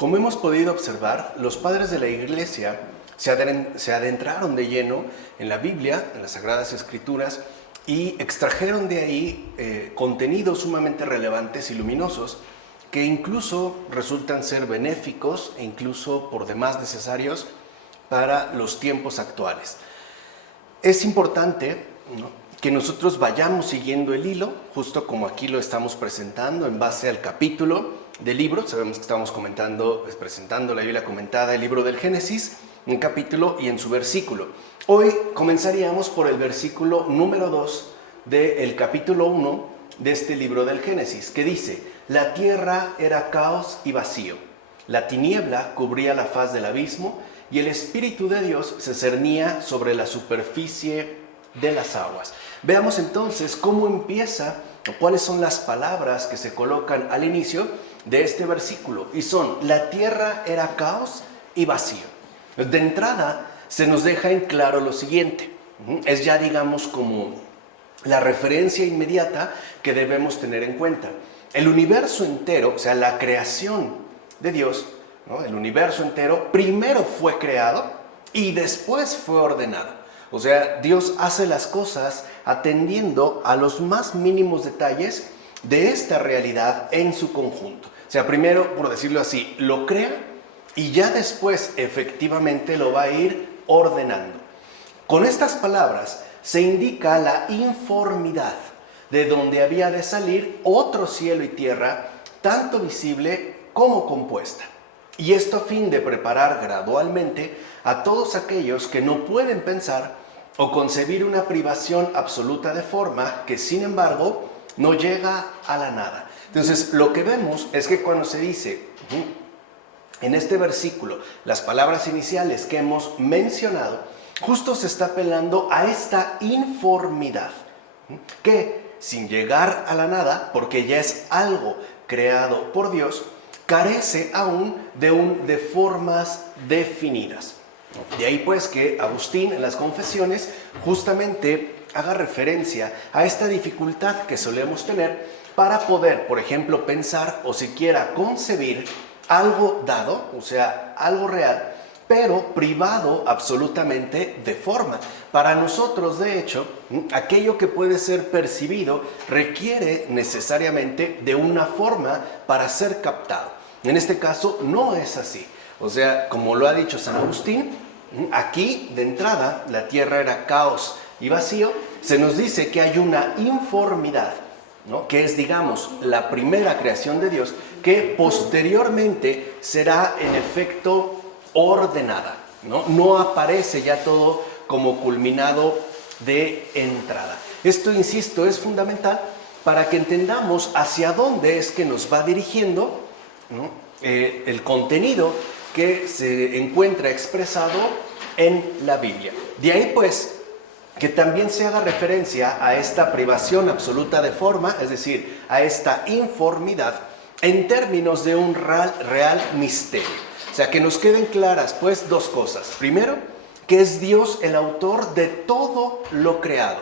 Como hemos podido observar, los padres de la Iglesia se adentraron de lleno en la Biblia, en las Sagradas Escrituras, y extrajeron de ahí contenidos sumamente relevantes y luminosos que incluso resultan ser benéficos e incluso por demás necesarios para los tiempos actuales. Es importante, ¿no?, que nosotros vayamos siguiendo el hilo, justo como aquí lo estamos presentando en base al capítulo del libro. Sabemos que estamos presentando la Biblia comentada, el libro del Génesis, un capítulo y en su versículo. Hoy comenzaríamos por el versículo número 2 del capítulo 1 de este libro del Génesis, que dice: la tierra era caos y vacío, la tiniebla cubría la faz del abismo y el Espíritu de Dios se cernía sobre la superficie de las aguas. Veamos entonces cómo empieza, o cuáles son las palabras que se colocan al inicio de este versículo, y son: la tierra era caos y vacío. De entrada se nos deja en claro lo siguiente, es ya digamos como la referencia inmediata que debemos tener en cuenta. El universo entero, o sea, la creación de Dios, ¿no?, el universo entero primero fue creado y después fue ordenado. O sea, Dios hace las cosas atendiendo a los más mínimos detalles de esta realidad en su conjunto. O sea, primero, por decirlo así, lo crea y ya después efectivamente lo va a ir ordenando. Con estas palabras se indica la informidad de donde había de salir otro cielo y tierra, tanto visible como compuesta. Y esto a fin de preparar gradualmente a todos aquellos que no pueden pensar o concebir una privación absoluta de forma que, sin embargo, no llega a la nada. Entonces, lo que vemos es que cuando se dice en este versículo las palabras iniciales que hemos mencionado, justo se está apelando a esta informidad, que sin llegar a la nada, porque ya es algo creado por Dios, carece aún de formas definidas. De ahí pues que Agustín en las Confesiones justamente haga referencia a esta dificultad que solemos tener para poder, por ejemplo, pensar o siquiera concebir algo dado, o sea, algo real, pero privado absolutamente de forma. Para nosotros, de hecho, aquello que puede ser percibido requiere necesariamente de una forma para ser captado. En este caso no es así. O sea, como lo ha dicho San Agustín, aquí de entrada la tierra era caos y vacío. Se nos dice que hay una informidad, ¿no?, que es, digamos, la primera creación de Dios, que posteriormente será en efecto ordenada, ¿no? No aparece ya todo como culminado de entrada. Esto, insisto, es fundamental para que entendamos hacia dónde es que nos va dirigiendo, ¿no?, el contenido que se encuentra expresado en la Biblia. De ahí pues que también se haga referencia a esta privación absoluta de forma, es decir, a esta informidad, en términos de un real misterio. O sea, que nos queden claras pues dos cosas. Primero, que es Dios el autor de todo lo creado.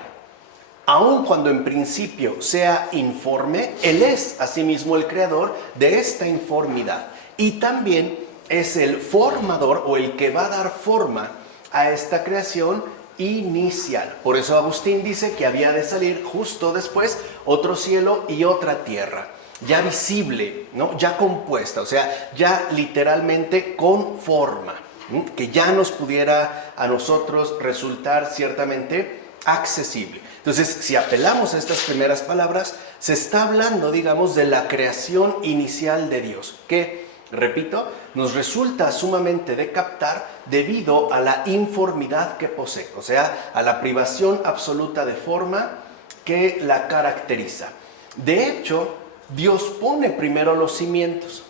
Aun cuando en principio sea informe, Él es asimismo el creador de esta informidad. Y también es el formador o el que va a dar forma a esta creación inicial. Por eso Agustín dice que había de salir justo después otro cielo y otra tierra, ya visible, ¿no?, ya compuesta, o sea, ya literalmente con forma, ¿no?, que ya nos pudiera a nosotros resultar ciertamente accesible. Entonces, si apelamos a estas primeras palabras, se está hablando, digamos, de la creación inicial de Dios, que, repito, nos resulta sumamente de captar debido a la informidad que posee, o sea, a la privación absoluta de forma que la caracteriza. De hecho, Dios pone primero los cimientos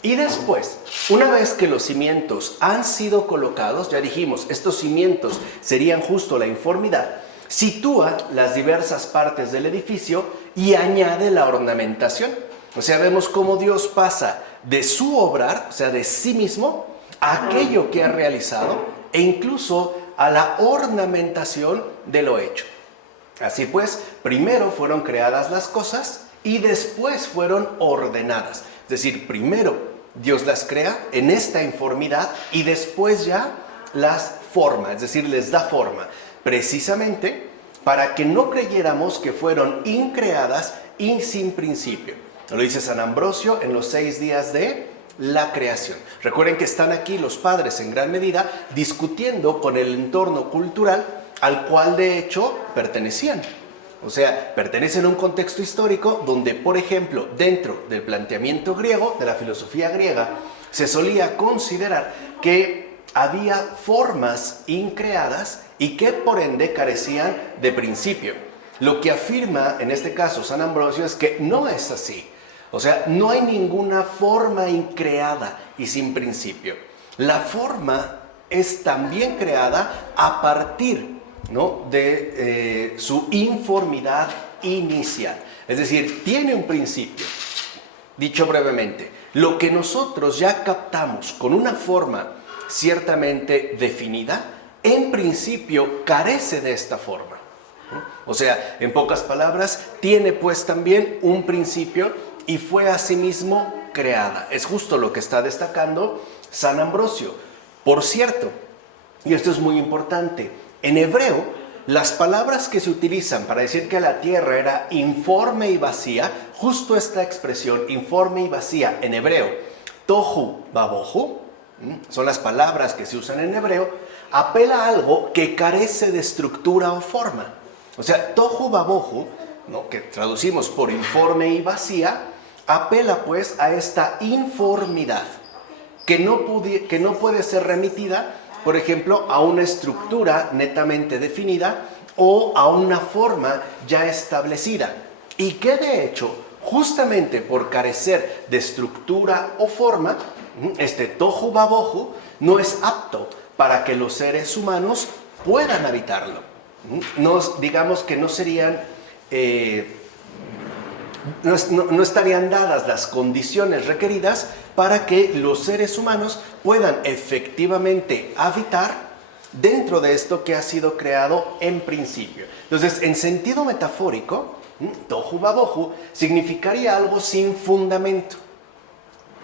y después, una vez que los cimientos han sido colocados, ya dijimos, estos cimientos serían justo la informidad, sitúa las diversas partes del edificio y añade la ornamentación. O sea, vemos cómo Dios pasa de su obrar, o sea, de sí mismo, a aquello que ha realizado e incluso a la ornamentación de lo hecho. Así pues, primero fueron creadas las cosas y después fueron ordenadas. Es decir, primero Dios las crea en esta informidad y después ya las forma, es decir, les da forma, precisamente para que no creyéramos que fueron increadas y sin principio. Lo dice San Ambrosio en los 6 días de la creación. Recuerden que están aquí los padres en gran medida discutiendo con el entorno cultural al cual de hecho pertenecían. O sea, pertenecen a un contexto histórico donde, por ejemplo, dentro del planteamiento griego, de la filosofía griega, se solía considerar que había formas increadas y que por ende carecían de principio. Lo que afirma en este caso San Ambrosio es que no es así. O sea, no hay ninguna forma increada y sin principio. La forma es también creada a partir, ¿no?, de su informidad inicial. Es decir, tiene un principio. Dicho brevemente, lo que nosotros ya captamos con una forma ciertamente definida, en principio carece de esta forma. O sea, en pocas palabras, tiene pues también un principio y fue asimismo creada. Es justo lo que está destacando San Ambrosio. Por cierto, y esto es muy importante, en hebreo, las palabras que se utilizan para decir que la tierra era informe y vacía, justo esta expresión, informe y vacía, en hebreo, tohu babohu, son las palabras que se usan en hebreo, apela a algo que carece de estructura o forma. O sea, tohu babohu, ¿no?, que traducimos por informe y vacía, apela pues a esta informidad que no puede ser remitida, por ejemplo, a una estructura netamente definida o a una forma ya establecida. Y que de hecho, justamente por carecer de estructura o forma, este tohu babohu no es apto para que los seres humanos puedan habitarlo. Digamos que no serían... No estarían dadas las condiciones requeridas para que los seres humanos puedan efectivamente habitar dentro de esto que ha sido creado en principio. Entonces, en sentido metafórico, tohu babohu significaría algo sin fundamento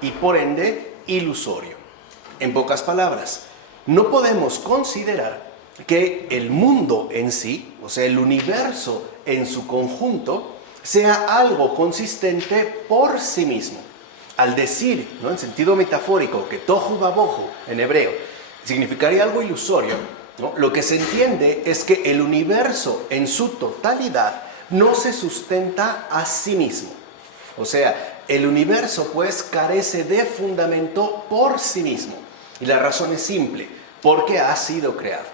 y por ende ilusorio. En pocas palabras, no podemos considerar que el mundo en sí, o sea, el universo en su conjunto, sea algo consistente por sí mismo. Al decir, ¿no?, en sentido metafórico, que tohu babohu en hebreo significaría algo ilusorio, ¿no?, lo que se entiende es que el universo en su totalidad no se sustenta a sí mismo. O sea, el universo pues carece de fundamento por sí mismo. Y la razón es simple, porque ha sido creado.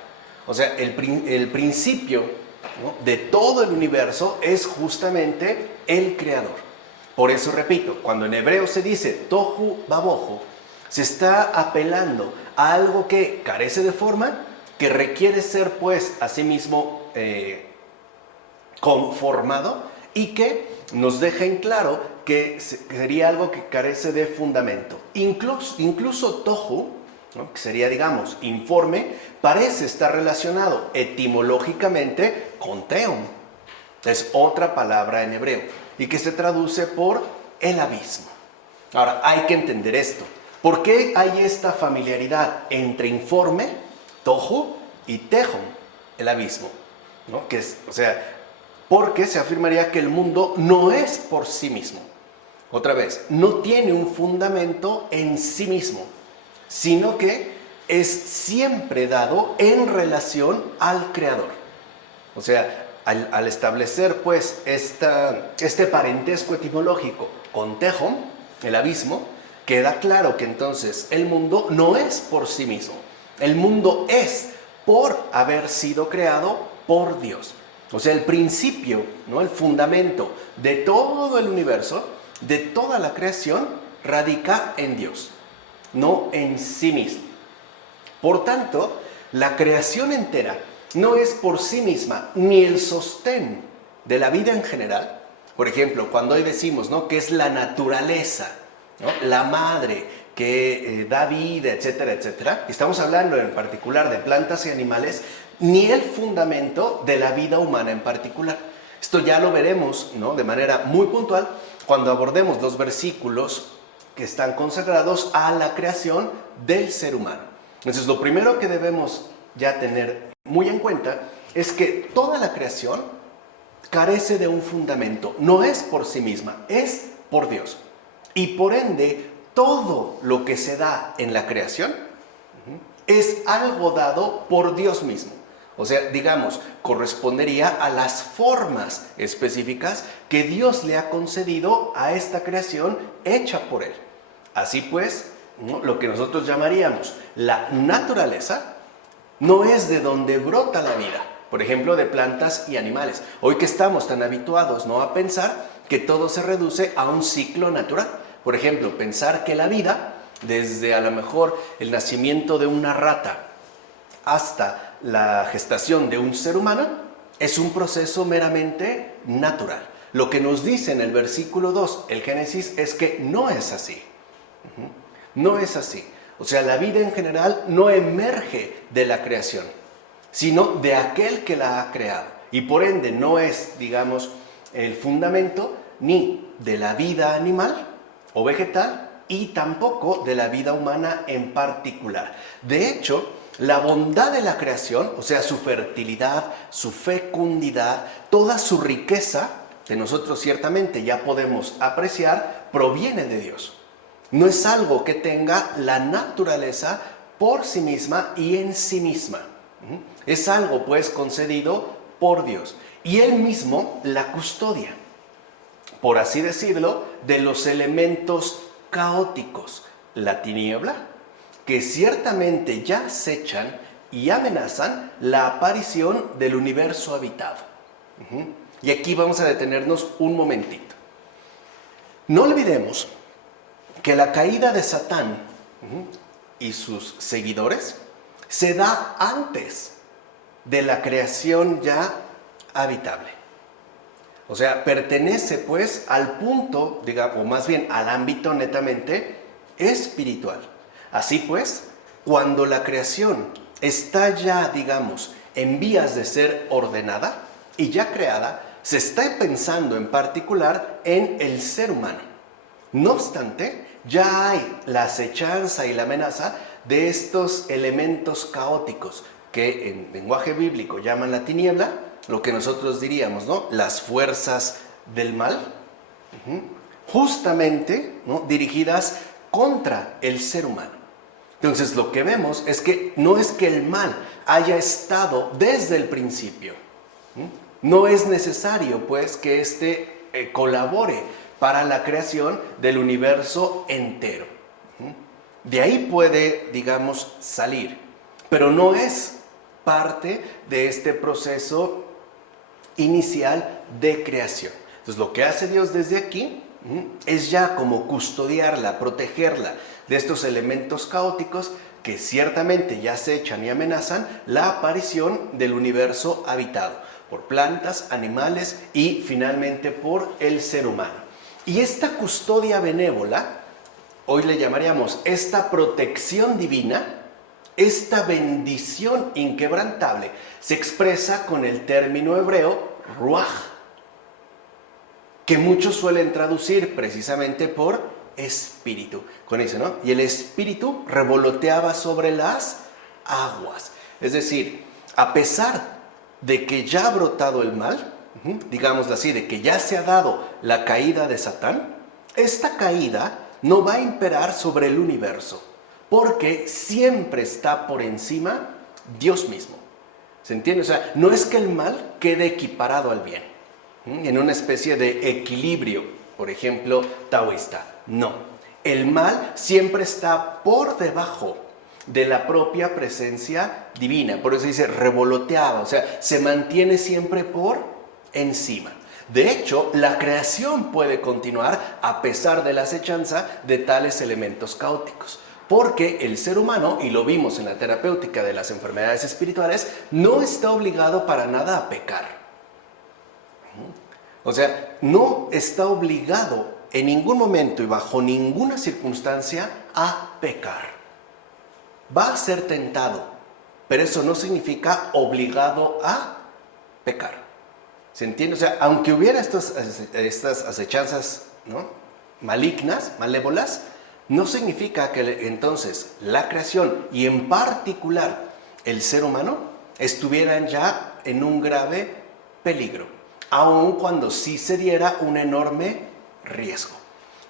O sea, el principio, ¿no?, de todo el universo es justamente el creador. Por eso repito, cuando en hebreo se dice tohu babohu, se está apelando a algo que carece de forma, que requiere ser pues a sí mismo conformado y que nos deja en claro que sería algo que carece de fundamento. Incluso tohu, ¿no?, que sería, digamos, informe, parece estar relacionado etimológicamente con teon. Es otra palabra en hebreo y que se traduce por el abismo. Ahora, hay que entender esto. ¿Por qué hay esta familiaridad entre informe, tohu, y tehom, el abismo? ¿No? Porque se afirmaría que el mundo no es por sí mismo. Otra vez, no tiene un fundamento en sí mismo, sino que es siempre dado en relación al Creador. O sea, al establecer pues este parentesco etimológico con tehom, el abismo, queda claro que entonces el mundo no es por sí mismo. El mundo es por haber sido creado por Dios. O sea, el principio, ¿no?, el fundamento de todo el universo, de toda la creación, radica en Dios, no en sí mismo. Por tanto, la creación entera no es por sí misma ni el sostén de la vida en general. Por ejemplo, cuando hoy decimos, ¿no?, que es la naturaleza, ¿no?, la madre que da vida, etcétera, etcétera, estamos hablando en particular de plantas y animales, ni el fundamento de la vida humana en particular. Esto ya lo veremos, ¿no?, de manera muy puntual cuando abordemos los versículos que están consagrados a la creación del ser humano. Entonces, lo primero que debemos ya tener muy en cuenta es que toda la creación carece de un fundamento. No es por sí misma, es por Dios. Y por ende, todo lo que se da en la creación es algo dado por Dios mismo. O sea, digamos, correspondería a las formas específicas que Dios le ha concedido a esta creación hecha por Él. Así pues, ¿no?, lo que nosotros llamaríamos la naturaleza no es de donde brota la vida. Por ejemplo, de plantas y animales. Hoy que estamos tan habituados, ¿no?, a pensar que todo se reduce a un ciclo natural. Por ejemplo, pensar que la vida, desde a lo mejor el nacimiento de una rata hasta la gestación de un ser humano, es un proceso meramente natural. Lo que nos dice en el versículo 2, el Génesis, es que no es así. No es así. O sea, la vida en general no emerge de la creación, sino de aquel que la ha creado. Y por ende no es, digamos, el fundamento ni de la vida animal o vegetal y tampoco de la vida humana en particular. De hecho, la bondad de la creación, o sea, su fertilidad, su fecundidad, toda su riqueza, que nosotros ciertamente ya podemos apreciar, proviene de Dios. No es algo que tenga la naturaleza por sí misma y en sí misma. Es algo, pues, concedido por Dios. Y Él mismo la custodia, por así decirlo, de los elementos caóticos. La tiniebla, que ciertamente ya acechan y amenazan la aparición del universo habitado. Y aquí vamos a detenernos un momentito. No olvidemos que la caída de Satán y sus seguidores se da antes de la creación ya habitable. O sea, pertenece pues al punto, digamos, o más bien al ámbito netamente espiritual. Así pues, cuando la creación está ya, digamos, en vías de ser ordenada y ya creada, se está pensando en particular en el ser humano. No obstante, ya hay la acechanza y la amenaza de estos elementos caóticos que en lenguaje bíblico llaman la tiniebla, lo que nosotros diríamos, ¿no?, las fuerzas del mal, justamente, ¿no?, dirigidas contra el ser humano. Entonces, lo que vemos es que no es que el mal haya estado desde el principio. No es necesario, pues, que éste colabore para la creación del universo entero. De ahí puede, digamos, salir, pero no es parte de este proceso inicial de creación. Entonces, lo que hace Dios desde aquí es ya como custodiarla, protegerla de estos elementos caóticos que ciertamente ya acechan y amenazan la aparición del universo habitado por plantas, animales y finalmente por el ser humano. Y esta custodia benévola, hoy le llamaríamos esta protección divina, esta bendición inquebrantable, se expresa con el término hebreo ruaj, que muchos suelen traducir precisamente por espíritu. Con eso, ¿no? Y el espíritu revoloteaba sobre las aguas. Es decir, a pesar de que ya ha brotado el mal, digámoslo así, de que ya se ha dado la caída de Satán, esta caída no va a imperar sobre el universo, porque siempre está por encima Dios mismo. ¿Se entiende? O sea, no es que el mal quede equiparado al bien, en una especie de equilibrio, por ejemplo, taoísta. No, el mal siempre está por debajo de la propia presencia divina. Por eso dice revoloteaba, o sea, se mantiene siempre por encima. De hecho, la creación puede continuar a pesar de la acechanza de tales elementos caóticos. Porque el ser humano, y lo vimos en la terapéutica de las enfermedades espirituales, no está obligado para nada a pecar. O sea, no está obligado en ningún momento y bajo ninguna circunstancia a pecar. Va a ser tentado, pero eso no significa obligado a pecar. ¿Se entiende? O sea, aunque hubiera estas acechanzas, ¿no?, malignas, malévolas, no significa que entonces la creación y en particular el ser humano estuvieran ya en un grave peligro, aun cuando sí se diera un enorme riesgo.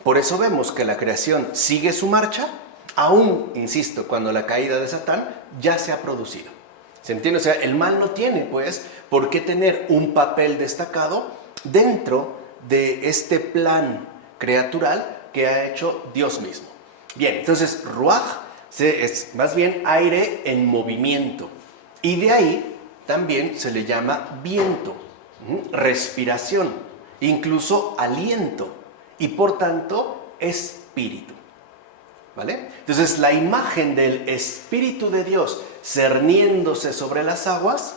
Por eso vemos que la creación sigue su marcha, aún, insisto, cuando la caída de Satán ya se ha producido. ¿Se entiende? O sea, el mal no tiene, pues, por qué tener un papel destacado dentro de este plan creatural que ha hecho Dios mismo. Bien, entonces, ruaj es más bien aire en movimiento. Y de ahí también se le llama viento, respiración, incluso aliento y por tanto espíritu. ¿Vale? Entonces la imagen del Espíritu de Dios cerniéndose sobre las aguas,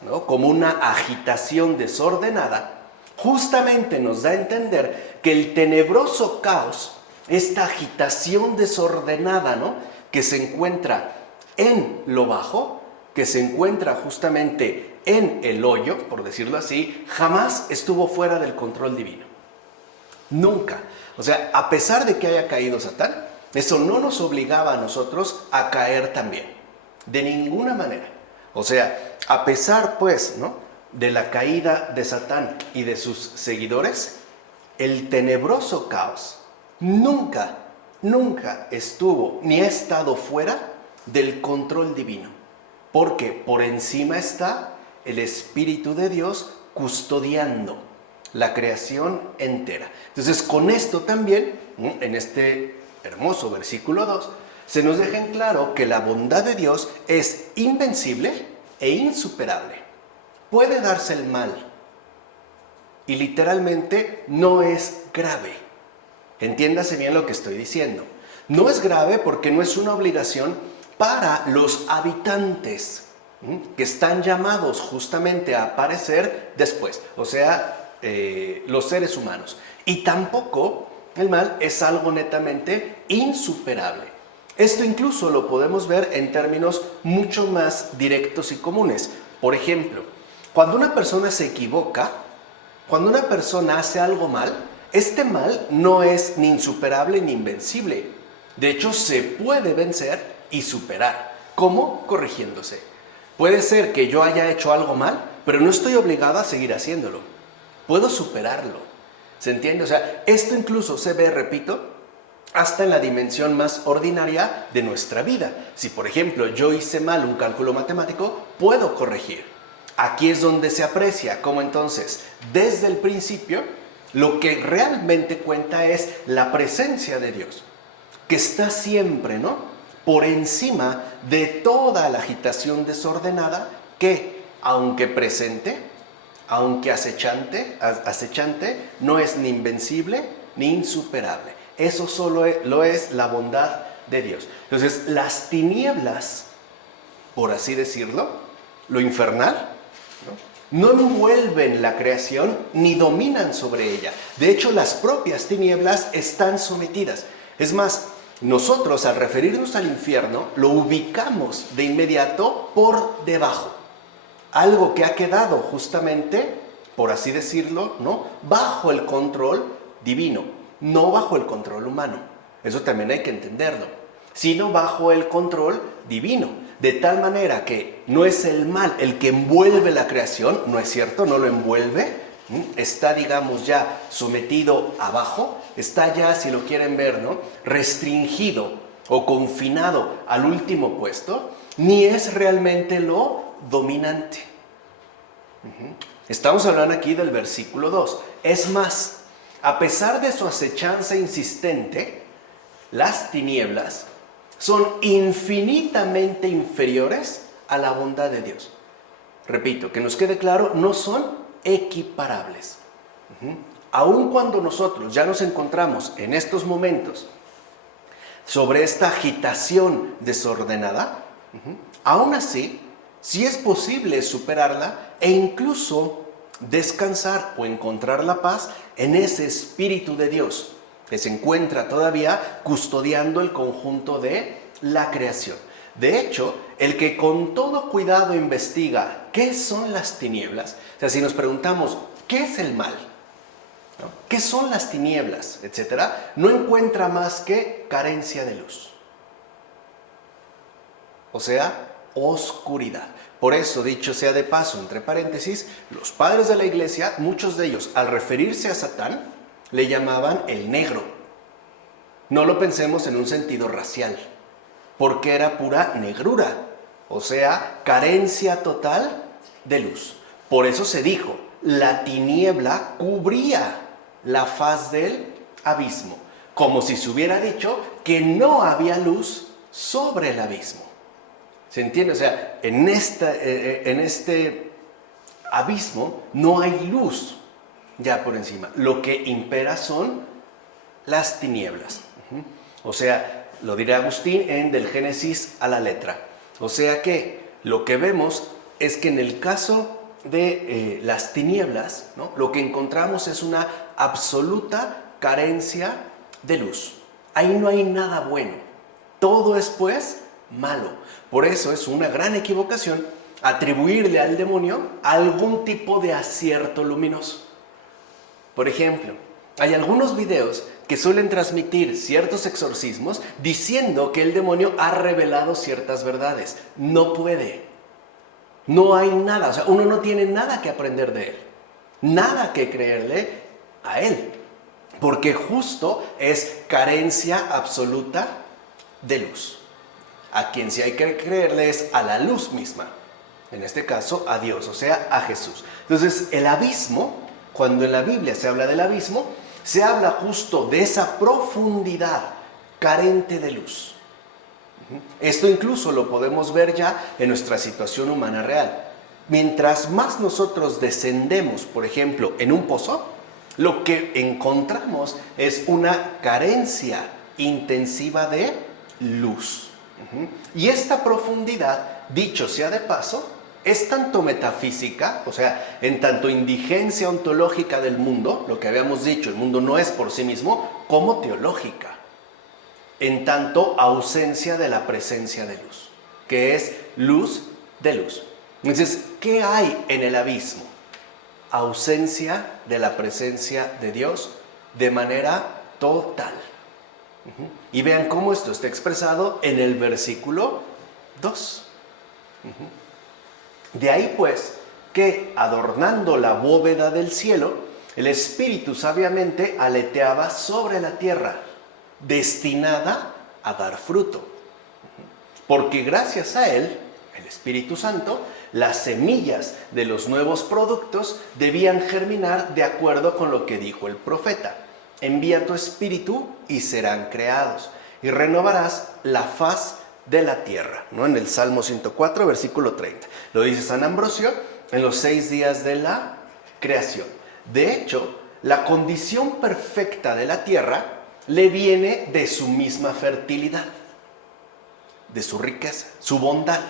¿no?, como una agitación desordenada, justamente nos da a entender que el tenebroso caos, esta agitación desordenada, ¿no?, que se encuentra en lo bajo, que se encuentra justamente en el hoyo, por decirlo así, jamás estuvo fuera del control divino. Nunca. O sea, a pesar de que haya caído Satán, eso no nos obligaba a nosotros a caer también. De ninguna manera. O sea, a pesar, pues, ¿no?, de la caída de Satán y de sus seguidores, el tenebroso caos nunca estuvo ni ha estado fuera del control divino. Porque por encima está el Espíritu de Dios custodiando la creación entera. Entonces, con esto también, en este hermoso versículo 2, se nos deja en claro que la bondad de Dios es invencible e insuperable. Puede darse el mal y literalmente no es grave. Entiéndase bien lo que estoy diciendo. No es grave porque no es una obligación para los habitantes que están llamados justamente a aparecer después, o sea, los seres humanos. Y tampoco el mal es algo netamente insuperable. Esto incluso lo podemos ver en términos mucho más directos y comunes. Por ejemplo, cuando una persona se equivoca, cuando una persona hace algo mal, este mal no es ni insuperable ni invencible. De hecho, se puede vencer y superar. ¿Cómo? Corrigiéndose. Puede ser que yo haya hecho algo mal, pero no estoy obligado a seguir haciéndolo. Puedo superarlo. ¿Se entiende? O sea, esto incluso se ve, repito, hasta en la dimensión más ordinaria de nuestra vida. Si, por ejemplo, yo hice mal un cálculo matemático, puedo corregir. Aquí es donde se aprecia cómo entonces, desde el principio, lo que realmente cuenta es la presencia de Dios, que está siempre, ¿no?, por encima de toda la agitación desordenada que, aunque presente, aunque acechante, no es ni invencible ni insuperable. Eso solo lo es la bondad de Dios. Entonces, las tinieblas, por así decirlo, lo infernal, no envuelven la creación ni dominan sobre ella. De hecho, las propias tinieblas están sometidas. Es más, nosotros al referirnos al infierno lo ubicamos de inmediato por debajo. Algo que ha quedado justamente, por así decirlo, ¿no?, bajo el control divino, no bajo el control humano. Eso también hay que entenderlo, sino bajo el control divino. De tal manera que no es el mal el que envuelve la creación, no es cierto, no lo envuelve, está, digamos, ya sometido abajo, está ya, si lo quieren ver, ¿no?, restringido o confinado al último puesto, ni es realmente lo dominante. Estamos hablando aquí del versículo 2. Es más, a pesar de su acechanza insistente, las tinieblas son infinitamente inferiores a la bondad de Dios. Repito, que nos quede claro, no son equiparables. Aun cuando nosotros ya nos encontramos en estos momentos sobre esta agitación desordenada, aún así, sí es posible superarla e incluso descansar o encontrar la paz en ese Espíritu de Dios que se encuentra todavía custodiando el conjunto de la creación. De hecho, el que con todo cuidado investiga qué son las tinieblas, o sea, si nos preguntamos, ¿qué es el mal? ¿no? ¿Qué son las tinieblas? Etcétera. No encuentra más que carencia de luz. O sea, oscuridad. Por eso, dicho sea de paso, entre paréntesis, los padres de la iglesia, muchos de ellos, al referirse a Satán, le llamaban el negro. No lo pensemos en un sentido racial, porque era pura negrura, o sea, carencia total de luz. Por eso se dijo, la tiniebla cubría la faz del abismo, como si se hubiera dicho que no había luz sobre el abismo. ¿Se entiende? O sea, en este abismo no hay luz ya por encima. Lo que impera son las tinieblas. O sea, lo dirá Agustín en Del Génesis a la letra. O sea que lo que vemos es que en el caso de las tinieblas, ¿no?, lo que encontramos es una absoluta carencia de luz. Ahí no hay nada bueno. Todo es, pues, malo. Por eso es una gran equivocación atribuirle al demonio algún tipo de acierto luminoso. Por ejemplo, hay algunos videos que suelen transmitir ciertos exorcismos diciendo que el demonio ha revelado ciertas verdades. No puede. No hay nada. O sea, uno no tiene nada que aprender de él. Nada que creerle a él. Porque justo es carencia absoluta de luz. A quien sí hay que creerle es a la luz misma, en este caso a Dios, o sea, a Jesús. Entonces, el abismo, cuando en la Biblia se habla del abismo, se habla justo de esa profundidad carente de luz. Esto incluso lo podemos ver ya en nuestra situación humana real. Mientras más nosotros descendemos, por ejemplo, en un pozo, lo que encontramos es una carencia intensiva de luz. Y esta profundidad, dicho sea de paso, es tanto metafísica, o sea, en tanto indigencia ontológica del mundo, lo que habíamos dicho, el mundo no es por sí mismo, como teológica, en tanto ausencia de la presencia de luz, que es luz de luz. Entonces, ¿qué hay en el abismo? Ausencia de la presencia de Dios de manera total. Y vean cómo esto está expresado en el versículo 2. De ahí pues que, adornando la bóveda del cielo, el Espíritu sabiamente aleteaba sobre la tierra, destinada a dar fruto. Porque gracias a él, el Espíritu Santo, las semillas de los nuevos productos debían germinar de acuerdo con lo que dijo el profeta. Envía tu espíritu y serán creados, y renovarás la faz de la tierra, ¿no? En el Salmo 104, versículo 30. Lo dice San Ambrosio en los 6 días de la creación. De hecho, la condición perfecta de la tierra le viene de su misma fertilidad, de su riqueza, su bondad,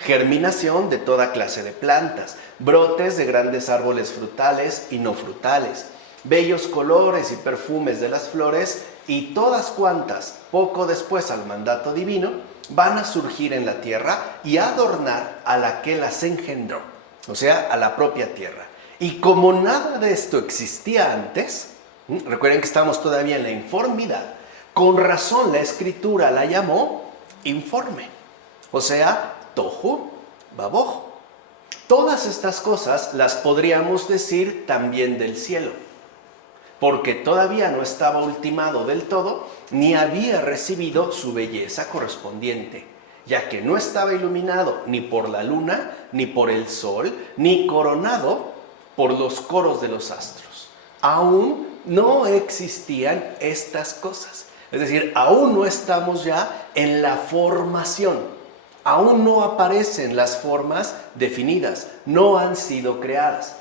germinación de toda clase de plantas, brotes de grandes árboles frutales y no frutales, bellos colores y perfumes de las flores, y todas cuantas, poco después al mandato divino, van a surgir en la tierra y a adornar a la que las engendró, o sea, a la propia tierra. Y como nada de esto existía antes, recuerden que estamos todavía en la informidad, con razón la Escritura la llamó informe, o sea, tohu baboj. Todas estas cosas las podríamos decir también del cielo, porque todavía no estaba ultimado del todo, ni había recibido su belleza correspondiente, ya que no estaba iluminado ni por la luna, ni por el sol, ni coronado por los coros de los astros. Aún no existían estas cosas. Es decir, aún no estamos ya en la formación. Aún no aparecen las formas definidas, no han sido creadas.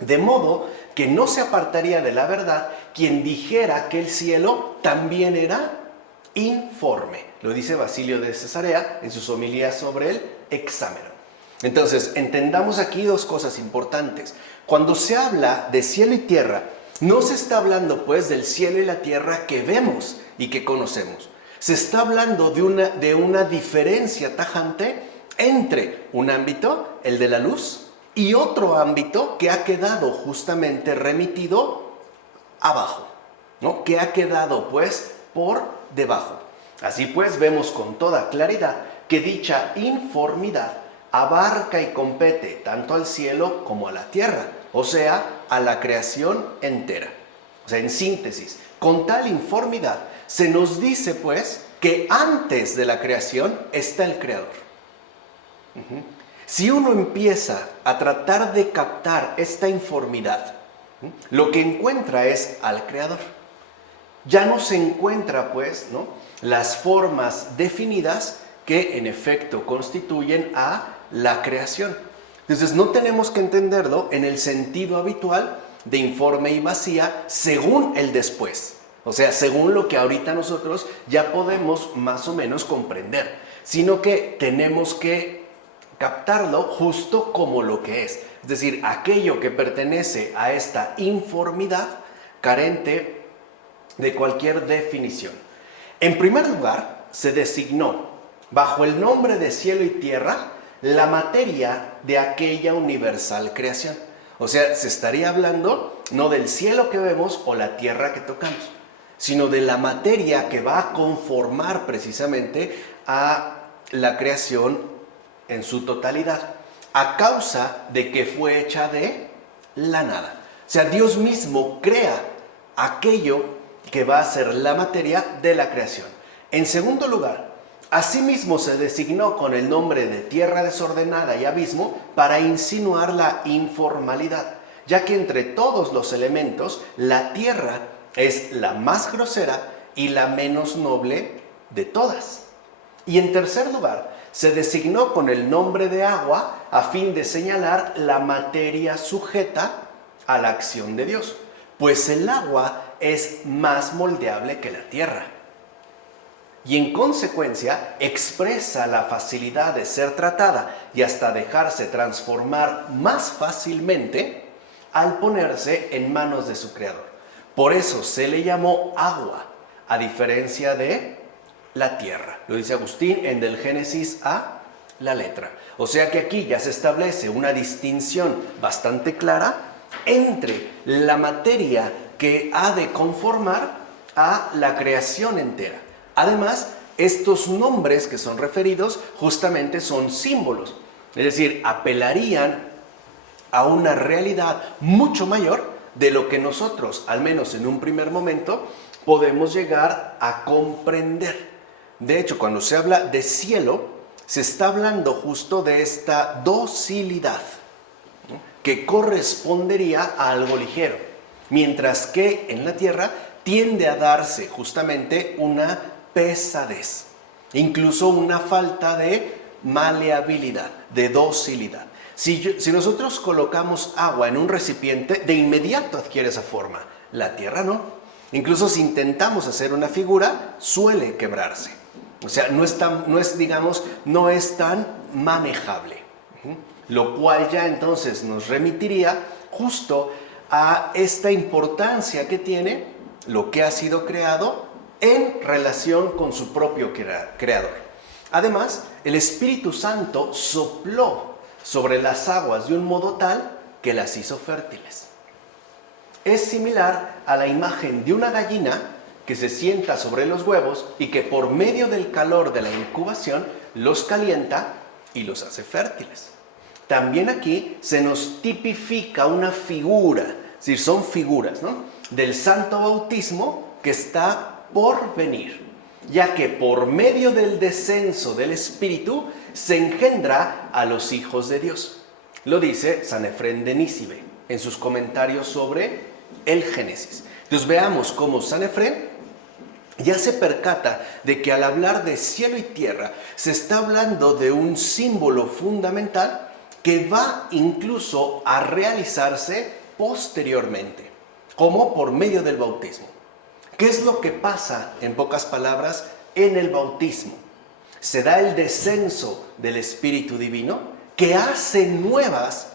De modo que no se apartaría de la verdad quien dijera que el cielo también era informe. Lo dice Basilio de Cesarea en sus homilías sobre el Hexámeron. Entonces, entendamos aquí dos cosas importantes. Cuando se habla de cielo y tierra, no se está hablando pues del cielo y la tierra que vemos y que conocemos. Se está hablando de una diferencia tajante entre un ámbito, el de la luz, y otro ámbito que ha quedado justamente remitido abajo, ¿no? Que ha quedado pues por debajo. Así pues vemos con toda claridad que dicha informidad abarca y compete tanto al cielo como a la tierra, o sea, a la creación entera. O sea, en síntesis, con tal informidad se nos dice pues que antes de la creación está el Creador. Si uno empieza a tratar de captar esta informidad, lo que encuentra es al Creador. Ya no se encuentra pues, ¿no?, las formas definidas que en efecto constituyen a la creación. Entonces no tenemos que entenderlo en el sentido habitual de informe y vacía según el después. O sea, según lo que ahorita nosotros ya podemos más o menos comprender, sino que tenemos que captarlo justo como lo que es. Es decir, aquello que pertenece a esta informidad carente de cualquier definición. En primer lugar, se designó bajo el nombre de cielo y tierra la materia de aquella universal creación. O sea, se estaría hablando no del cielo que vemos o la tierra que tocamos, sino de la materia que va a conformar precisamente a la creación en su totalidad, a causa de que fue hecha de la nada. O sea, Dios mismo crea aquello que va a ser la materia de la creación. En segundo lugar, asimismo se designó con el nombre de tierra desordenada y abismo para insinuar la informalidad, ya que entre todos los elementos la tierra es la más grosera y la menos noble de todas. Y en tercer lugar, se designó con el nombre de agua a fin de señalar la materia sujeta a la acción de Dios, pues el agua es más moldeable que la tierra. Y en consecuencia expresa la facilidad de ser tratada y hasta dejarse transformar más fácilmente al ponerse en manos de su creador. Por eso se le llamó agua, a diferencia de la tierra. Lo dice Agustín en Del Génesis a la letra. O sea que aquí ya se establece una distinción bastante clara entre la materia que ha de conformar a la creación entera. Además, estos nombres que son referidos justamente son símbolos, es decir, apelarían a una realidad mucho mayor de lo que nosotros, al menos en un primer momento, podemos llegar a comprender. De hecho, cuando se habla de cielo, se está hablando justo de esta docilidad, ¿no?, que correspondería a algo ligero, mientras que en la tierra tiende a darse justamente una pesadez, incluso una falta de maleabilidad, de docilidad. Si nosotros colocamos agua en un recipiente, de inmediato adquiere esa forma. La tierra no. Incluso si intentamos hacer una figura, suele quebrarse. O sea, no es tan manejable. Lo cual ya entonces nos remitiría justo a esta importancia que tiene lo que ha sido creado en relación con su propio creador. Además, el Espíritu Santo sopló sobre las aguas de un modo tal que las hizo fértiles. Es similar a la imagen de una gallina que se sienta sobre los huevos y que por medio del calor de la incubación los calienta y los hace fértiles. También aquí se nos tipifica una figura, es decir, son figuras, ¿no?, del santo bautismo que está por venir, ya que por medio del descenso del Espíritu se engendra a los hijos de Dios. Lo dice Sanefrén de Nícibe en sus comentarios sobre el Génesis. Entonces veamos cómo Sanefrén ya se percata de que al hablar de cielo y tierra se está hablando de un símbolo fundamental que va incluso a realizarse posteriormente, como por medio del bautismo. ¿Qué es lo que pasa, en pocas palabras, en el bautismo? Se da el descenso del Espíritu Divino que hace nuevas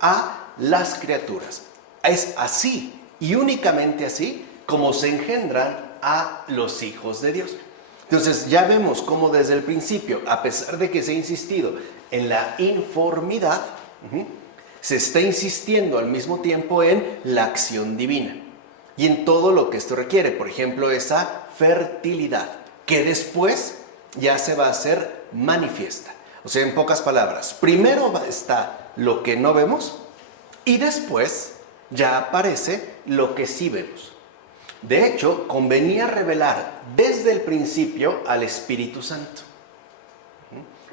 a las criaturas. Es así y únicamente así como se engendran a los hijos de Dios. Entonces ya vemos cómo desde el principio, a pesar de que se ha insistido en la informidad, se está insistiendo al mismo tiempo en la acción divina. y en todo lo que esto requiere. Por ejemplo, esa fertilidad, que después ya se va a hacer manifiesta. O sea, en pocas palabras, primero está lo que no vemos y después ya aparece lo que sí vemos. De hecho, convenía revelar desde el principio al Espíritu Santo,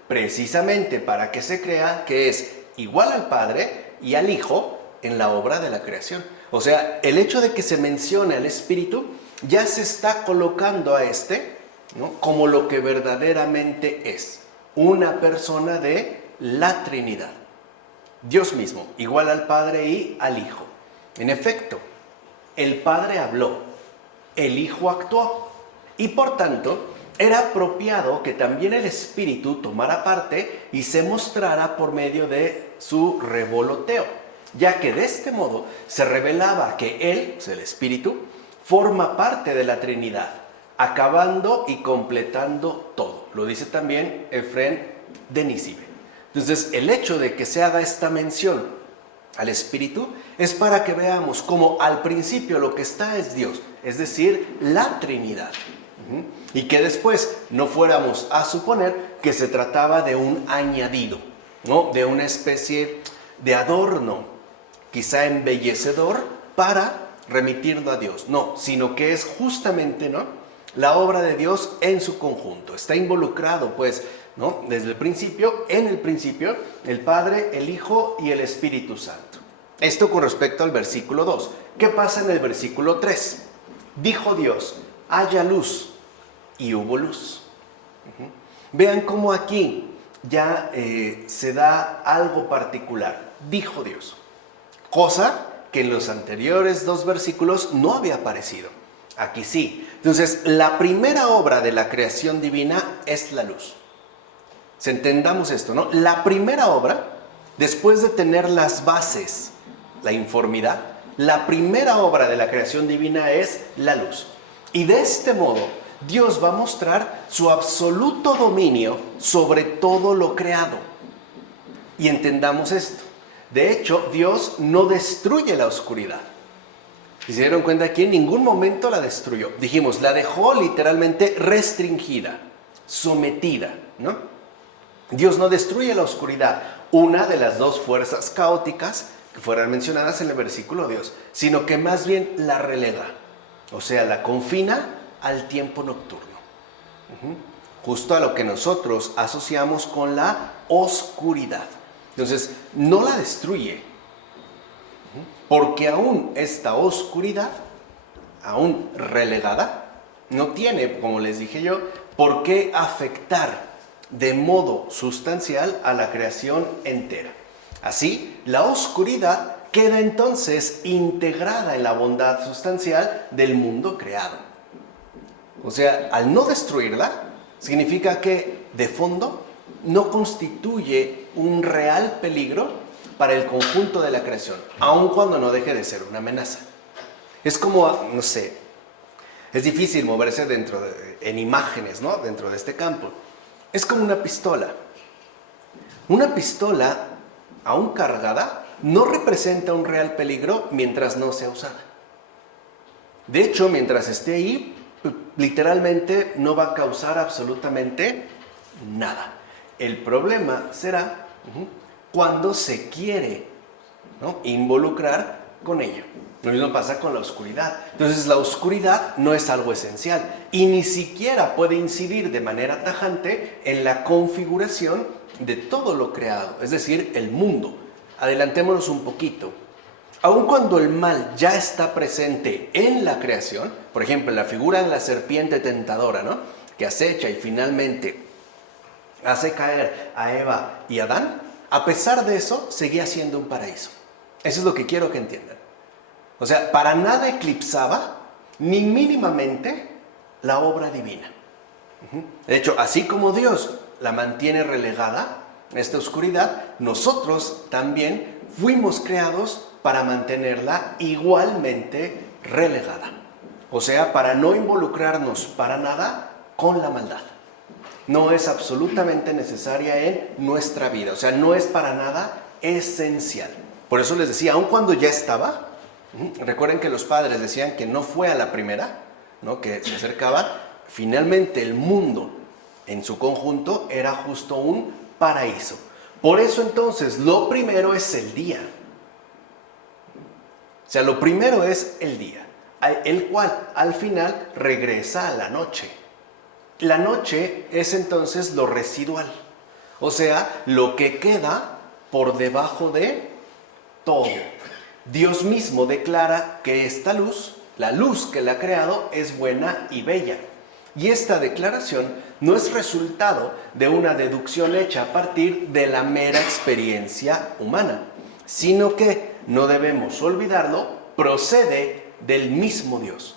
precisamente para que se crea que es igual al Padre y al Hijo en la obra de la creación. O sea, el hecho de que se mencione al Espíritu ya se está colocando a este, ¿no?, como lo que verdaderamente es, una persona de la Trinidad. Dios mismo, igual al Padre y al Hijo. En efecto, el Padre habló, el Hijo actuó, y por tanto era apropiado que también el Espíritu tomara parte y se mostrara por medio de su revoloteo, ya que de este modo se revelaba que Él, o sea, el Espíritu, forma parte de la Trinidad, acabando y completando todo. Lo dice también Efrén de Nisibe. Entonces, el hecho de que se haga esta mención al Espíritu es para que veamos cómo al principio lo que está es Dios, es decir, la Trinidad. Y que después no fuéramos a suponer que se trataba de un añadido, ¿no?, de una especie de adorno, quizá embellecedor, para remitirlo a Dios. No, sino que es justamente, ¿no?, la obra de Dios en su conjunto. Está involucrado, pues, ¿no?, desde el principio, en el principio, el Padre, el Hijo y el Espíritu Santo. Esto con respecto al versículo 2. ¿Qué pasa en el versículo 3? Dijo Dios, haya luz, y hubo luz. Vean cómo aquí ya se da algo particular. Dijo Dios, cosa que en los anteriores 2 versículos no había aparecido. Aquí sí. Entonces, la primera obra de la creación divina es la luz. Si entendamos esto, ¿no? La primera obra, después de tener las bases, la informidad, la primera obra de la creación divina es la luz. Y de este modo, Dios va a mostrar su absoluto dominio sobre todo lo creado. Y entendamos esto. De hecho, Dios no destruye la oscuridad. Si se dieron cuenta aquí, en ningún momento la destruyó. Dijimos, la dejó literalmente restringida, sometida, ¿no? Dios no destruye la oscuridad, una de las 2 fuerzas caóticas que fueran mencionadas en el versículo 2, sino que más bien la relega, o sea, la confina al tiempo nocturno, justo a lo que nosotros asociamos con la oscuridad. Entonces, no la destruye, porque aún esta oscuridad, aún relegada, no tiene, como les dije yo, por qué afectar de modo sustancial a la creación entera. Así, la oscuridad queda entonces integrada en la bondad sustancial del mundo creado. O sea, al no destruirla, significa que de fondo no constituye un real peligro para el conjunto de la creación, aun cuando no deje de ser una amenaza. Es como, no sé, es difícil moverse en imágenes, ¿no?, dentro de este campo. Es como una pistola. Una pistola, aún cargada, no representa un real peligro mientras no sea usada. De hecho, mientras esté ahí, literalmente no va a causar absolutamente nada. El problema será cuando se quiere, ¿no?, involucrar con ello. Lo mismo pasa con la oscuridad. Entonces, la oscuridad no es algo esencial y ni siquiera puede incidir de manera tajante en la configuración de todo lo creado, es decir, el mundo. Adelantémonos un poquito. Aun cuando el mal ya está presente en la creación, por ejemplo, la figura de la serpiente tentadora, ¿no?, que acecha y finalmente hace caer a Eva y Adán, a pesar de eso, seguía siendo un paraíso. Eso es lo que quiero que entiendan. O sea, para nada eclipsaba ni mínimamente la obra divina. De hecho, así como Dios la mantiene relegada, esta oscuridad, nosotros también fuimos creados para mantenerla igualmente relegada. O sea, para no involucrarnos para nada con la maldad. No es absolutamente necesaria en nuestra vida. O sea, no es para nada esencial. Por eso les decía, aun cuando ya estaba, Recuerden que los padres decían que no fue a la primera, ¿no? Que se acercaba. Finalmente el mundo en su conjunto era justo un paraíso. Por eso entonces lo primero es el día. O sea, lo primero es el día, el cual al final regresa a la noche. La noche es entonces lo residual, o sea, lo que queda por debajo de todo. Dios mismo declara que esta luz, la luz que la ha creado, es buena y bella. Y esta declaración no es resultado de una deducción hecha a partir de la mera experiencia humana, sino que, no debemos olvidarlo, procede del mismo Dios.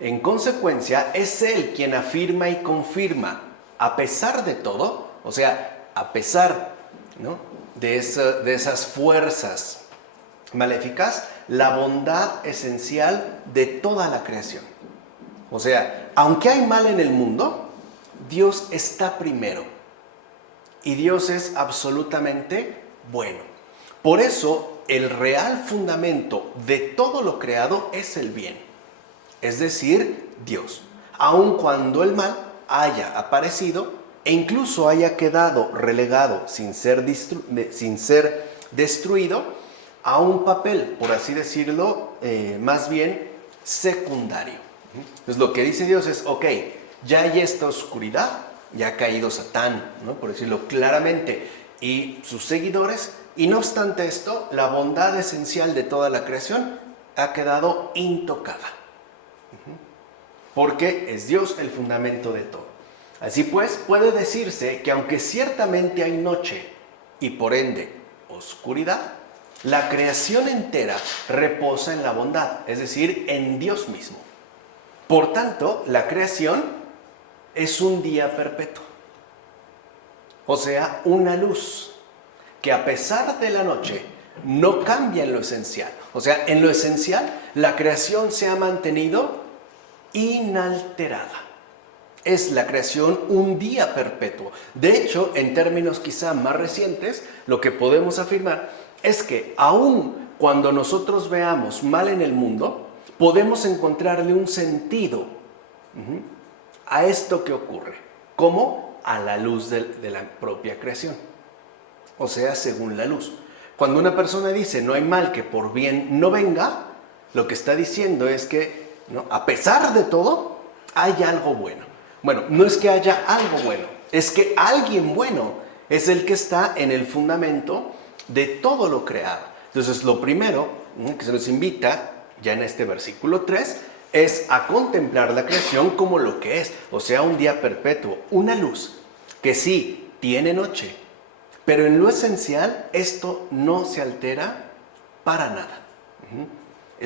En consecuencia, es Él quien afirma y confirma, a pesar de todo, o sea, a pesar, ¿no?, de esas fuerzas maléficas, la bondad esencial de toda la creación. O sea, aunque hay mal en el mundo, Dios está primero. Y Dios es absolutamente bueno. Por eso, el real fundamento de todo lo creado es el bien. Es decir, Dios. Aun cuando el mal haya aparecido e incluso haya quedado relegado sin ser destruido a un papel, por así decirlo, más bien secundario. Entonces lo que dice Dios es, ok, ya hay esta oscuridad, ya ha caído Satán, ¿no?, por decirlo claramente, y sus seguidores, y no obstante esto, la bondad esencial de toda la creación ha quedado intocada. Porque es Dios el fundamento de todo. Así pues, puede decirse que aunque ciertamente hay noche y por ende oscuridad, la creación entera reposa en la bondad, es decir, en Dios mismo. Por tanto, la creación es un día perpetuo, o sea, una luz que a pesar de la noche no cambia en lo esencial. O sea, en lo esencial, la creación se ha mantenido inalterada. Es la creación un día perpetuo. De hecho, en términos quizá más recientes, lo que podemos afirmar es que aun cuando nosotros veamos mal en el mundo, podemos encontrarle un sentido a esto que ocurre. ¿Cómo? A la luz de la propia creación. O sea, según la luz. Cuando una persona dice no hay mal que por bien no venga, lo que está diciendo es que, ¿no?, a pesar de todo, hay algo bueno. Bueno, no es que haya algo bueno, es que alguien bueno es el que está en el fundamento de todo lo creado. Entonces, lo primero que se nos invita, ya en este versículo 3, es a contemplar la creación como lo que es, o sea, un día perpetuo, una luz que sí tiene noche, pero en lo esencial esto no se altera para nada.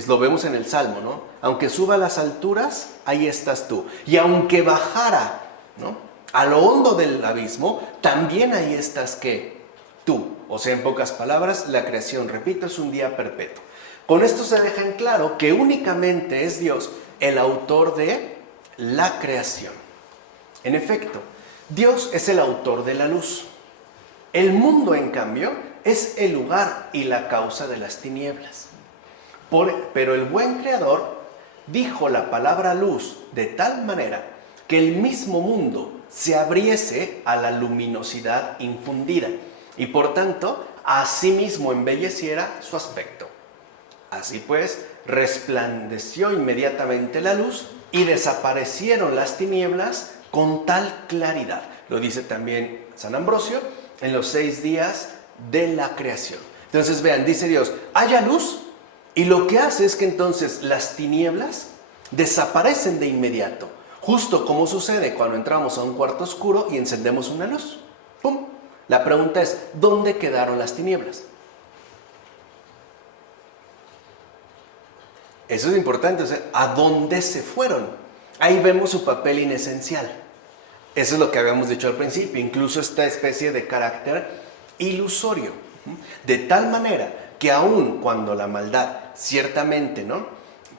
Lo vemos en el Salmo, ¿no? Aunque suba a las alturas, ahí estás tú. Y aunque bajara, ¿no?, a lo hondo del abismo, también ahí estás ¿qué? Tú. O sea, en pocas palabras, la creación, repito, es un día perpetuo. Con esto se deja en claro que únicamente es Dios el autor de la creación. En efecto, Dios es el autor de la luz. El mundo, en cambio, es el lugar y la causa de las tinieblas. Pero el buen Creador dijo la palabra luz de tal manera que el mismo mundo se abriese a la luminosidad infundida y por tanto a sí mismo embelleciera su aspecto. Así pues, resplandeció inmediatamente la luz y desaparecieron las tinieblas con tal claridad. Lo dice también San Ambrosio en los 6 días de la creación. Entonces vean, dice Dios, haya luz, y lo que hace es que entonces las tinieblas desaparecen de inmediato, justo como sucede cuando entramos a un cuarto oscuro y encendemos una luz. ¡Pum! La pregunta es, ¿dónde quedaron las tinieblas? Eso es importante, o sea, ¿a dónde se fueron? Ahí vemos su papel inesencial. Eso es lo que habíamos dicho al principio, incluso esta especie de carácter ilusorio. De tal manera que aun cuando la maldad ciertamente, ¿no?,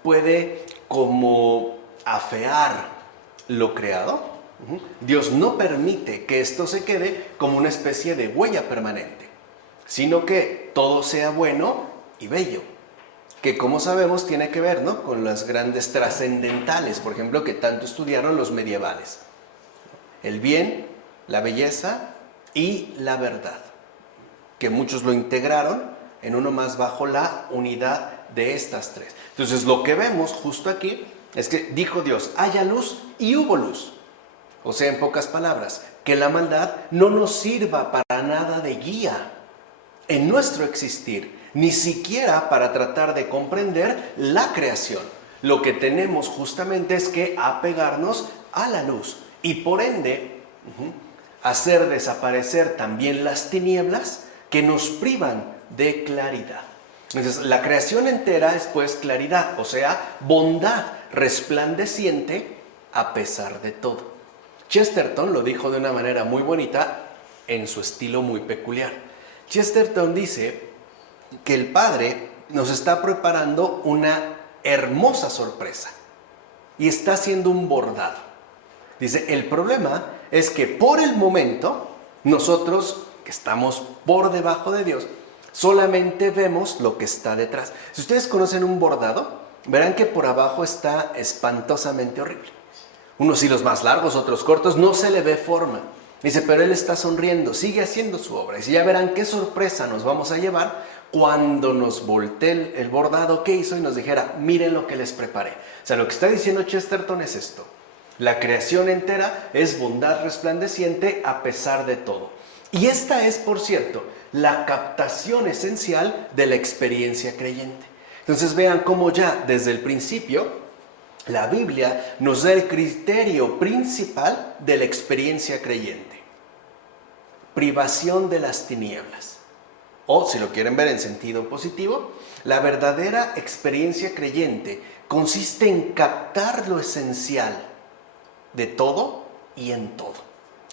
puede como afear lo creado, Dios no permite que esto se quede como una especie de huella permanente, sino que todo sea bueno y bello. que como sabemos tiene que ver, ¿no?, con las grandes trascendentales, por ejemplo, que tanto estudiaron los medievales. El bien, la belleza y la verdad, que muchos lo integraron en uno más bajo la unidad de estas tres. Entonces lo que vemos justo aquí es que dijo Dios, haya luz y hubo luz. O sea, en pocas palabras, que la maldad no nos sirva para nada de guía en nuestro existir, ni siquiera para tratar de comprender la creación. Lo que tenemos justamente es que apegarnos a la luz y por ende hacer desaparecer también las tinieblas que nos privan de claridad. Entonces, la creación entera es pues claridad, o sea, bondad resplandeciente a pesar de todo. Chesterton lo dijo de una manera muy bonita en su estilo muy peculiar. Chesterton dice que el Padre nos está preparando una hermosa sorpresa y está haciendo un bordado. Dice, el problema es que por el momento nosotros que estamos por debajo de Dios solamente vemos lo que está detrás. Si ustedes conocen un bordado, verán que por abajo está espantosamente horrible. Unos hilos más largos, otros cortos, no se le ve forma. Dice, pero él está sonriendo, sigue haciendo su obra. Y ya verán qué sorpresa nos vamos a llevar cuando nos voltee el bordado que hizo y nos dijera, miren lo que les preparé. O sea, lo que está diciendo Chesterton es esto. La creación entera es bondad resplandeciente a pesar de todo. Y esta es, por cierto, la captación esencial de la experiencia creyente. Entonces vean cómo ya desde el principio la Biblia nos da el criterio principal de la experiencia creyente. Privación de las tinieblas. O, si lo quieren ver en sentido positivo, la verdadera experiencia creyente consiste en captar lo esencial de todo y en todo.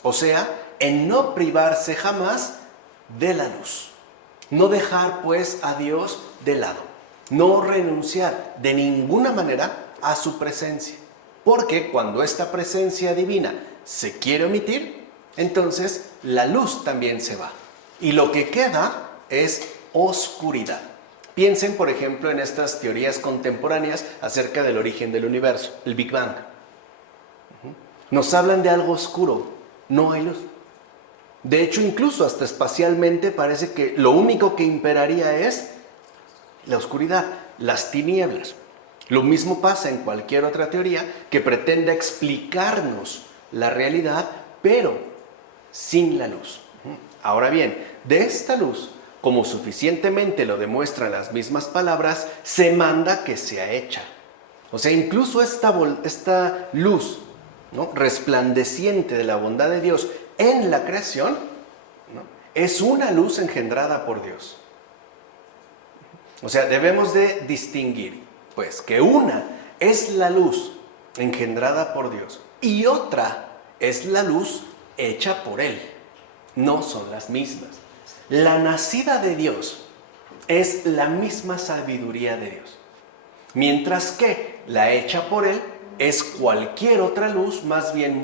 O sea, en no privarse jamás de la luz. No dejar pues a Dios de lado. No renunciar de ninguna manera a su presencia. Porque cuando esta presencia divina se quiere omitir, entonces la luz también se va. Y lo que queda es oscuridad. Piensen, por ejemplo, en estas teorías contemporáneas acerca del origen del universo, el Big Bang. Nos hablan de algo oscuro, no hay luz. De hecho, incluso hasta espacialmente parece que lo único que imperaría es la oscuridad, las tinieblas. Lo mismo pasa en cualquier otra teoría que pretenda explicarnos la realidad, pero sin la luz. Ahora bien, de esta luz, como suficientemente lo demuestran las mismas palabras, se manda que sea hecha. O sea, incluso esta luz, ¿no?, resplandeciente de la bondad de Dios en la creación, ¿no?, es una luz engendrada por Dios. O sea, debemos de distinguir, pues, que una es la luz engendrada por Dios y otra es la luz hecha por Él. No son las mismas. La nacida de Dios es la misma sabiduría de Dios, mientras que la hecha por Él es cualquier otra luz más bien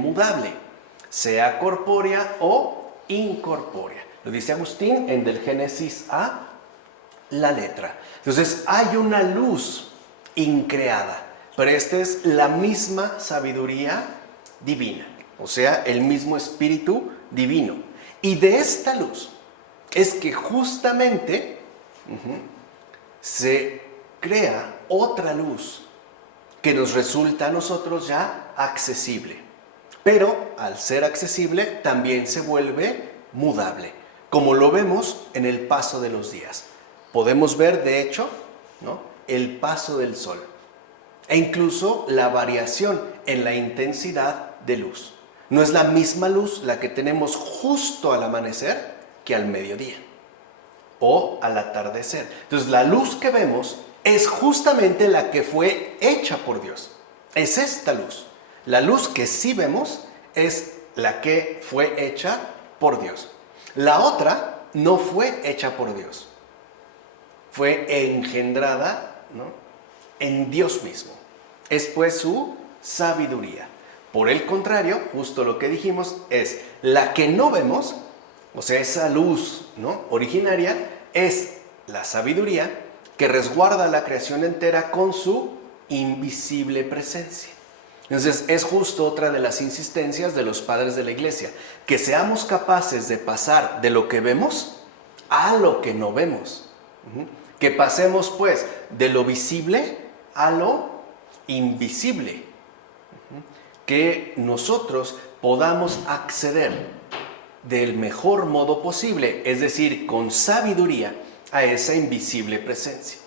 mudable, sea corpórea o incorpórea. Lo dice Agustín en Del Génesis a la letra. Entonces hay una luz increada, pero esta es la misma sabiduría divina, o sea, el mismo espíritu divino. Y de esta luz es que justamente se crea otra luz que nos resulta a nosotros ya accesible. Pero al ser accesible también se vuelve mudable, como lo vemos en el paso de los días. Podemos ver, de hecho, ¿no?, el paso del sol e incluso la variación en la intensidad de luz. No es la misma luz la que tenemos justo al amanecer que al mediodía o al atardecer. Entonces, la luz que vemos es justamente la que fue hecha por Dios. Es esta luz. La luz que sí vemos es la que fue hecha por Dios. La otra no fue hecha por Dios. Fue engendrada, ¿no?, en Dios mismo. Es pues su sabiduría. Por el contrario, justo lo que dijimos es la que no vemos, o sea, esa luz, ¿no?, originaria, es la sabiduría que resguarda la creación entera con su invisible presencia. Entonces es justo otra de las insistencias de los padres de la iglesia, que seamos capaces de pasar de lo que vemos a lo que no vemos. Que pasemos pues de lo visible a lo invisible. Que nosotros podamos acceder del mejor modo posible, es decir, con sabiduría, a esa invisible presencia.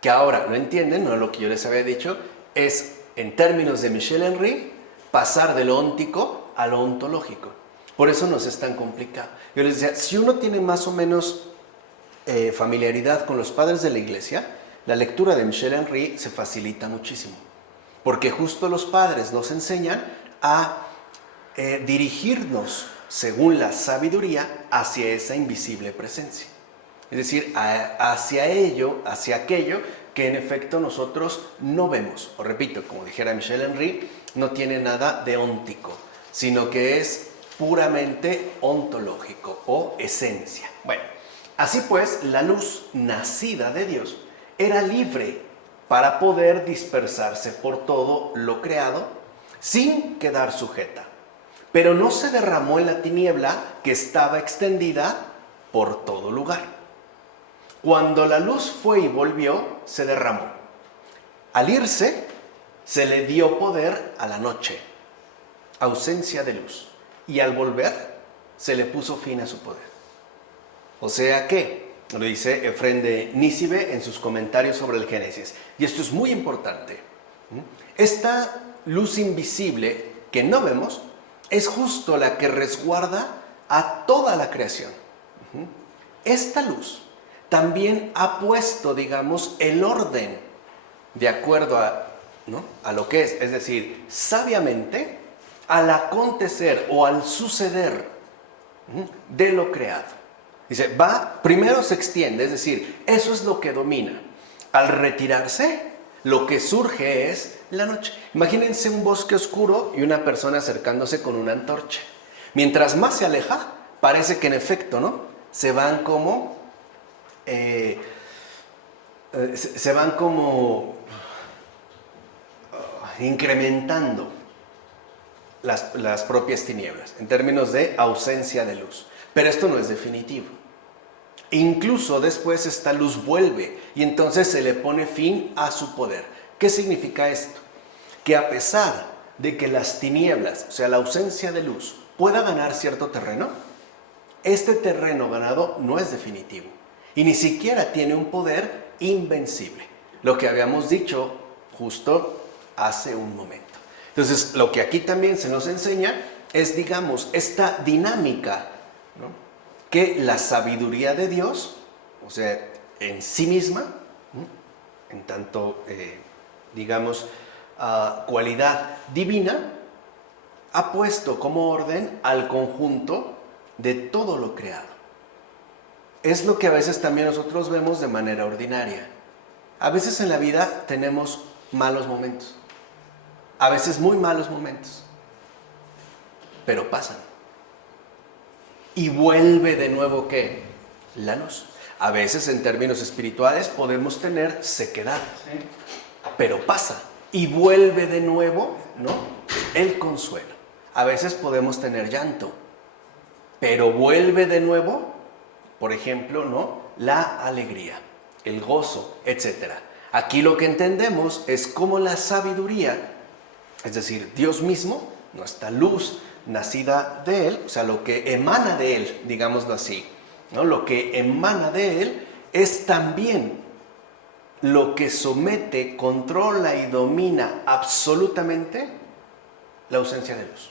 Que ahora, ¿no entienden? No lo que yo les había dicho, es, en términos de Michel Henry, pasar de lo óntico a lo ontológico. Por eso nos es tan complicado. Yo les decía, si uno tiene más o menos familiaridad con los padres de la iglesia, la lectura de Michel Henry se facilita muchísimo. Porque justo los padres nos enseñan a dirigirnos, según la sabiduría, hacia esa invisible presencia. Es decir, hacia ello, hacia aquello que en efecto nosotros no vemos. O repito, como dijera Michel Henry, no tiene nada de óntico, sino que es puramente ontológico o esencia. Bueno, así pues, la luz nacida de Dios era libre para poder dispersarse por todo lo creado sin quedar sujeta. Pero no se derramó en la tiniebla que estaba extendida por todo lugar. Cuando la luz fue y volvió, se derramó. Al irse, se le dio poder a la noche, ausencia de luz. Y al volver, se le puso fin a su poder. O sea que, lo dice Efrén de Nícibe en sus comentarios sobre el Génesis. Y esto es muy importante. Esta luz invisible que no vemos es justo la que resguarda a toda la creación. Esta luz también ha puesto, digamos, el orden de acuerdo a lo que es decir, sabiamente, al acontecer o al suceder de lo creado. Dice, primero se extiende, es decir, eso es lo que domina. Al retirarse, lo que surge es la noche. Imagínense un bosque oscuro y una persona acercándose con una antorcha. Mientras más se aleja, parece que en efecto, ¿no? Se van como incrementando las propias tinieblas en términos de ausencia de luz. Pero esto no es definitivo. Incluso después esta luz vuelve y entonces se le pone fin a su poder. ¿Qué significa esto? Que a pesar de que las tinieblas, o sea, la ausencia de luz, pueda ganar cierto terreno, este terreno ganado no es definitivo y ni siquiera tiene un poder invencible. Lo que habíamos dicho justo hace un momento. Entonces, lo que aquí también se nos enseña es, digamos, esta dinámica, ¿no? Que la sabiduría de Dios, o sea, en sí misma, ¿no? En tanto, digamos, cualidad divina, ha puesto como orden al conjunto de todo lo creado. Es lo que a veces también nosotros vemos de manera ordinaria. A veces en la vida tenemos malos momentos, a veces muy malos momentos, pero pasan. Y vuelve de nuevo, ¿qué? La luz. A veces en términos espirituales podemos tener sequedad, pero pasa. Y vuelve de nuevo, ¿no? El consuelo. A veces podemos tener llanto, pero vuelve de nuevo, por ejemplo, ¿no? La alegría, el gozo, etc. Aquí lo que entendemos es cómo la sabiduría, es decir, Dios mismo, nuestra luz nacida de Él, o sea, lo que emana de Él, digámoslo así, ¿no? Lo que emana de Él es también lo que somete, controla y domina absolutamente la ausencia de luz.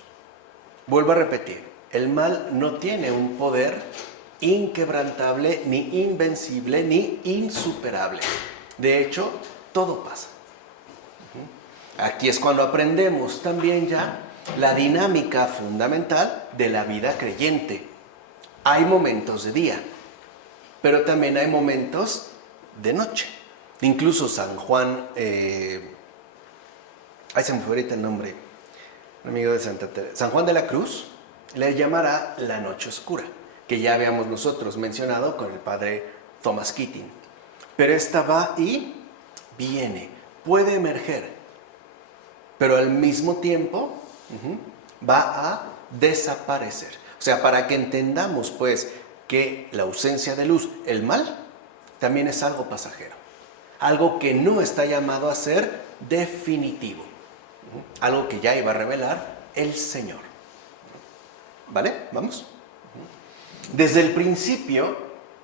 Vuelvo a repetir, el mal no tiene un poder inquebrantable, ni invencible, ni insuperable. De hecho, todo pasa. Aquí es cuando aprendemos también ya la dinámica fundamental de la vida creyente. Hay momentos de día, pero también hay momentos de noche. Incluso San Juan, se me fue ahorita el nombre, un amigo de Santa Teresa, San Juan de la Cruz, le llamará la noche oscura, que ya habíamos nosotros mencionado con el padre Thomas Keating. pero esta va y viene, puede emerger, pero al mismo tiempo va a desaparecer. O sea, para que entendamos pues que la ausencia de luz, el mal, también es algo pasajero, algo que no está llamado a ser definitivo, algo que ya iba a revelar el Señor. ¿Vale? ¿Vamos? Desde el principio,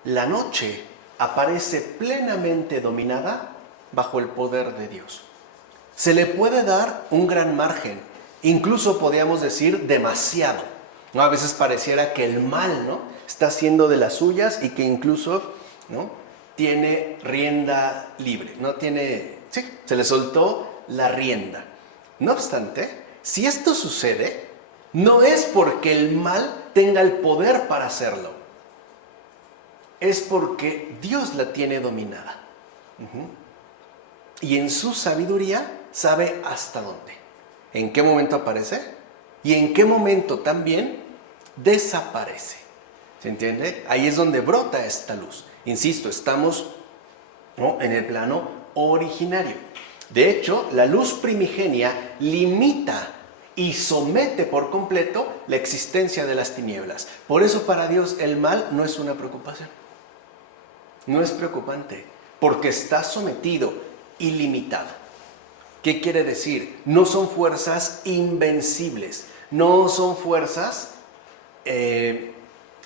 la noche aparece plenamente dominada bajo el poder de Dios. Se le puede dar un gran margen, incluso podríamos decir demasiado, ¿no? A veces pareciera que el mal, ¿no?, está haciendo de las suyas y que incluso, ¿no?, tiene rienda libre, se le soltó la rienda. No obstante, si esto sucede, no es porque el mal tenga el poder para hacerlo, es porque Dios la tiene dominada. Y en su sabiduría sabe hasta dónde, en qué momento aparece y en qué momento también desaparece. ¿Se entiende? Ahí es donde brota esta luz. Insisto, estamos, ¿no?, en el plano originario. De hecho, la luz primigenia limita y somete por completo la existencia de las tinieblas. Por eso para Dios el mal no es una preocupación. No es preocupante, porque está sometido y limitado. ¿Qué quiere decir? No son fuerzas invencibles, no son fuerzas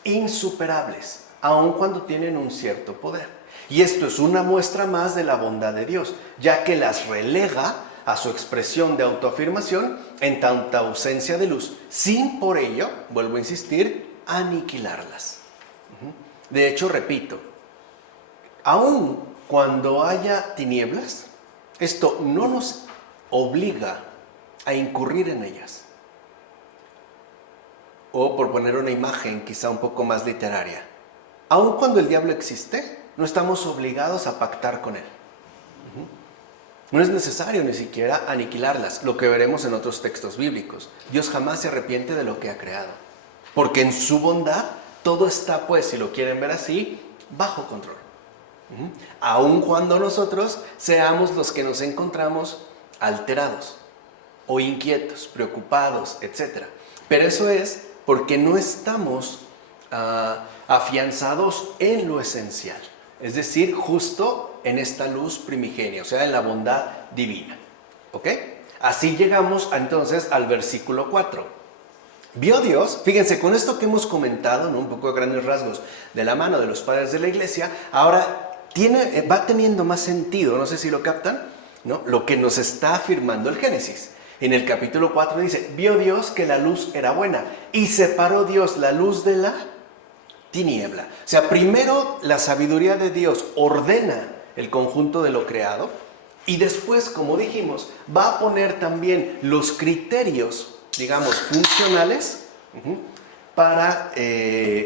insuperables, aun cuando tienen un cierto poder. Y esto es una muestra más de la bondad de Dios, ya que las relega a su expresión de autoafirmación en tanta ausencia de luz, sin por ello, vuelvo a insistir, aniquilarlas. De hecho, repito, aun cuando haya tinieblas, esto no nos obliga a incurrir en ellas. O por poner una imagen quizá un poco más literaria, aun cuando el diablo existe, no estamos obligados a pactar con él. No es necesario ni siquiera aniquilarlas, lo que veremos en otros textos bíblicos. Dios jamás se arrepiente de lo que ha creado, porque en su bondad todo está, pues, si lo quieren ver así, bajo control. Aun cuando nosotros seamos los que nos encontramos alterados o inquietos, preocupados, etc. Pero eso es porque no estamos afianzados en lo esencial, es decir, justo en esta luz primigenia, o sea, en la bondad divina. ¿Ok? Así llegamos entonces al versículo 4. Vio Dios, fíjense, con esto que hemos comentado, ¿no?, un poco a grandes rasgos, de la mano de los padres de la iglesia, ahora va teniendo más sentido, no sé si lo captan, ¿no?, lo que nos está afirmando el Génesis. En el capítulo 4 dice, vio Dios que la luz era buena y separó Dios la luz de la tiniebla. O sea, primero la sabiduría de Dios ordena el conjunto de lo creado y después, como dijimos, va a poner también los criterios, digamos, funcionales para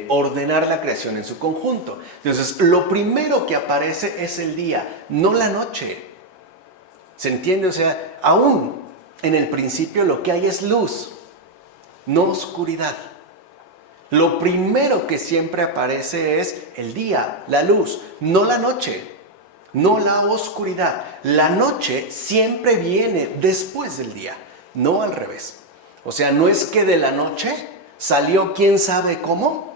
ordenar la creación en su conjunto. Entonces, lo primero que aparece es el día, no la noche. ¿Se entiende? O sea, aún en el principio lo que hay es luz, no oscuridad. Lo primero que siempre aparece es el día, la luz, no la noche, no la oscuridad. La noche siempre viene después del día, no al revés. O sea, no es que de la noche salió quién sabe cómo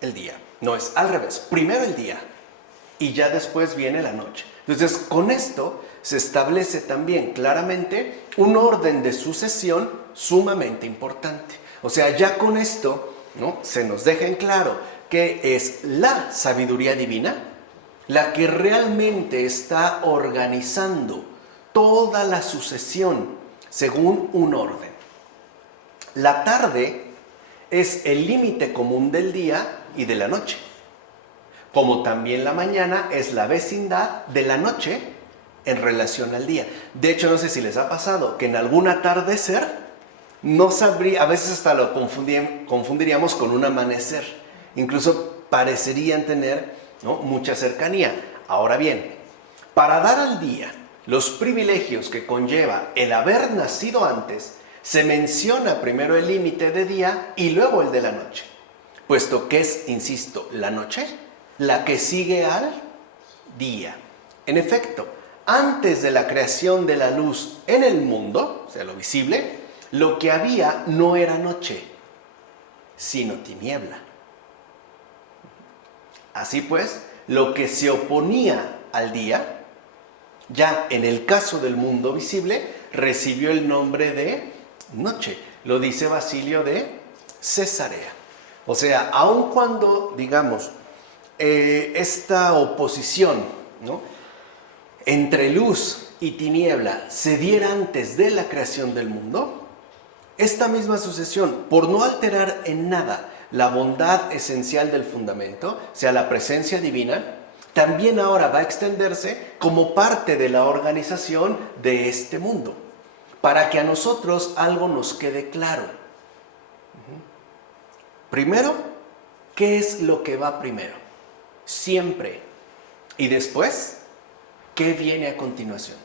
el día. No, es al revés. Primero el día y ya después viene la noche. Entonces, con esto se establece también claramente un orden de sucesión sumamente importante. O sea, ya con esto, ¿no?, se nos deja en claro que es la sabiduría divina la que realmente está organizando toda la sucesión según un orden. La tarde es el límite común del día y de la noche, como también la mañana es la vecindad de la noche en relación al día. De hecho, no sé si les ha pasado que en algún atardecer no sabría, a veces hasta lo confundiríamos con un amanecer, incluso parecerían tener, ¿no?, mucha cercanía. Ahora bien, para dar al día los privilegios que conlleva el haber nacido antes, se menciona primero el límite de día y luego el de la noche, puesto que es, insisto, la noche la que sigue al día. En efecto, antes de la creación de la luz en el mundo, o sea, lo visible, lo que había no era noche, sino tiniebla. Así pues, lo que se oponía al día, ya en el caso del mundo visible, recibió el nombre de noche. Lo dice Basilio de Cesarea. O sea, aun cuando, digamos, esta oposición, ¿no?, entre luz y tiniebla se diera antes de la creación del mundo, esta misma sucesión, por no alterar en nada la bondad esencial del fundamento, o sea, la presencia divina, también ahora va a extenderse como parte de la organización de este mundo, para que a nosotros algo nos quede claro. Primero, ¿qué es lo que va primero? Siempre. Y después, ¿qué viene a continuación?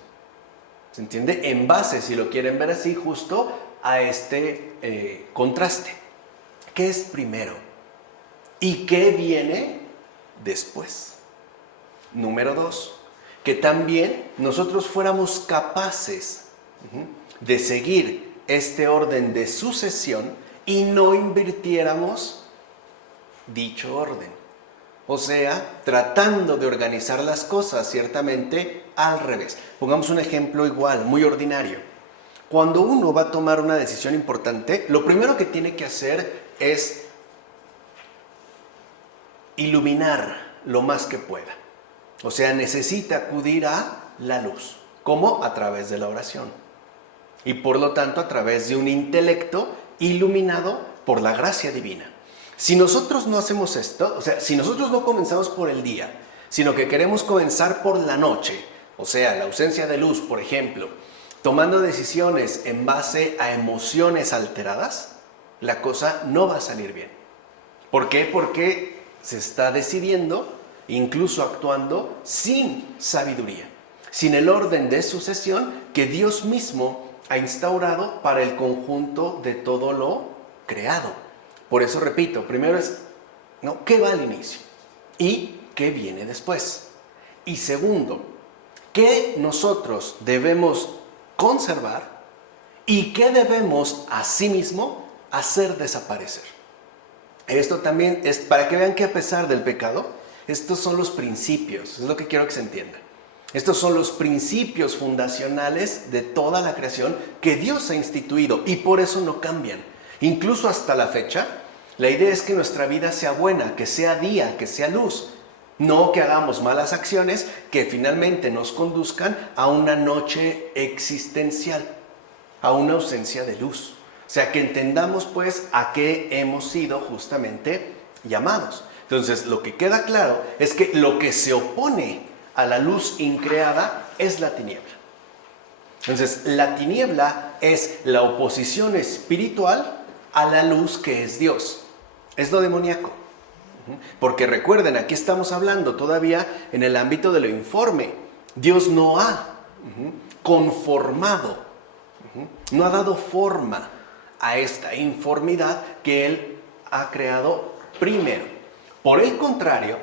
¿Se entiende? En base, si lo quieren ver así, justo a este contraste. ¿Qué es primero? ¿Y qué viene después? Número 2, que también nosotros fuéramos capaces de seguir este orden de sucesión y no invirtiéramos dicho orden. O sea, tratando de organizar las cosas ciertamente al revés. Pongamos un ejemplo igual, muy ordinario. Cuando uno va a tomar una decisión importante, lo primero que tiene que hacer es iluminar lo más que pueda. O sea, necesita acudir a la luz. ¿Cómo? A través de la oración. Y por lo tanto, a través de un intelecto iluminado por la gracia divina. Si nosotros no hacemos esto, o sea, si nosotros no comenzamos por el día, sino que queremos comenzar por la noche, o sea, la ausencia de luz, por ejemplo, tomando decisiones en base a emociones alteradas, la cosa no va a salir bien. ¿Por qué? Porque se está decidiendo, incluso actuando, sin sabiduría, sin el orden de sucesión que Dios mismo ha instaurado para el conjunto de todo lo creado. Por eso repito, primero es, ¿no?, ¿qué va al inicio? ¿Y qué viene después? Y segundo, ¿qué nosotros debemos conservar y qué debemos asimismo hacer desaparecer? Esto también es para que vean que a pesar del pecado, estos son los principios, es lo que quiero que se entienda. Estos son los principios fundacionales de toda la creación que Dios ha instituido y por eso no cambian. Incluso hasta la fecha, la idea es que nuestra vida sea buena, que sea día, que sea luz. No que hagamos malas acciones que finalmente nos conduzcan a una noche existencial, a una ausencia de luz. O sea, que entendamos pues a qué hemos sido justamente llamados. Entonces, lo que queda claro es que lo que se opone a la luz increada es la tiniebla. Entonces, la tiniebla es la oposición espiritual a la luz que es Dios. Es lo demoníaco. Porque recuerden, aquí estamos hablando todavía en el ámbito de lo informe. Dios no ha conformado, no ha dado forma a esta informidad que Él ha creado primero. Por el contrario,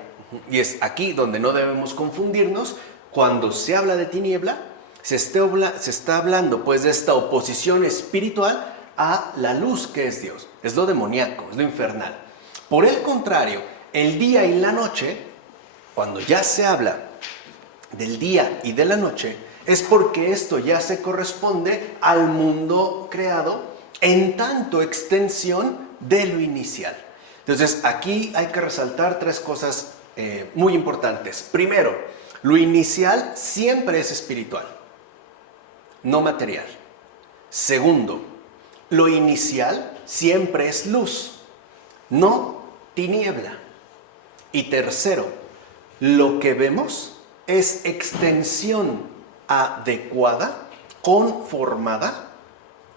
y es aquí donde no debemos confundirnos, cuando se habla de tiniebla, se está hablando pues de esta oposición espiritual a la luz que es Dios. Es lo demoníaco, es lo infernal. Por el contrario, el día y la noche, cuando ya se habla del día y de la noche, es porque esto ya se corresponde al mundo creado en tanto extensión de lo inicial. Entonces, aquí hay que resaltar tres cosas muy importantes. Primero, lo inicial siempre es espiritual, no material. Segundo, lo inicial siempre es luz, no tiniebla. Y tercero, lo que vemos es extensión adecuada, conformada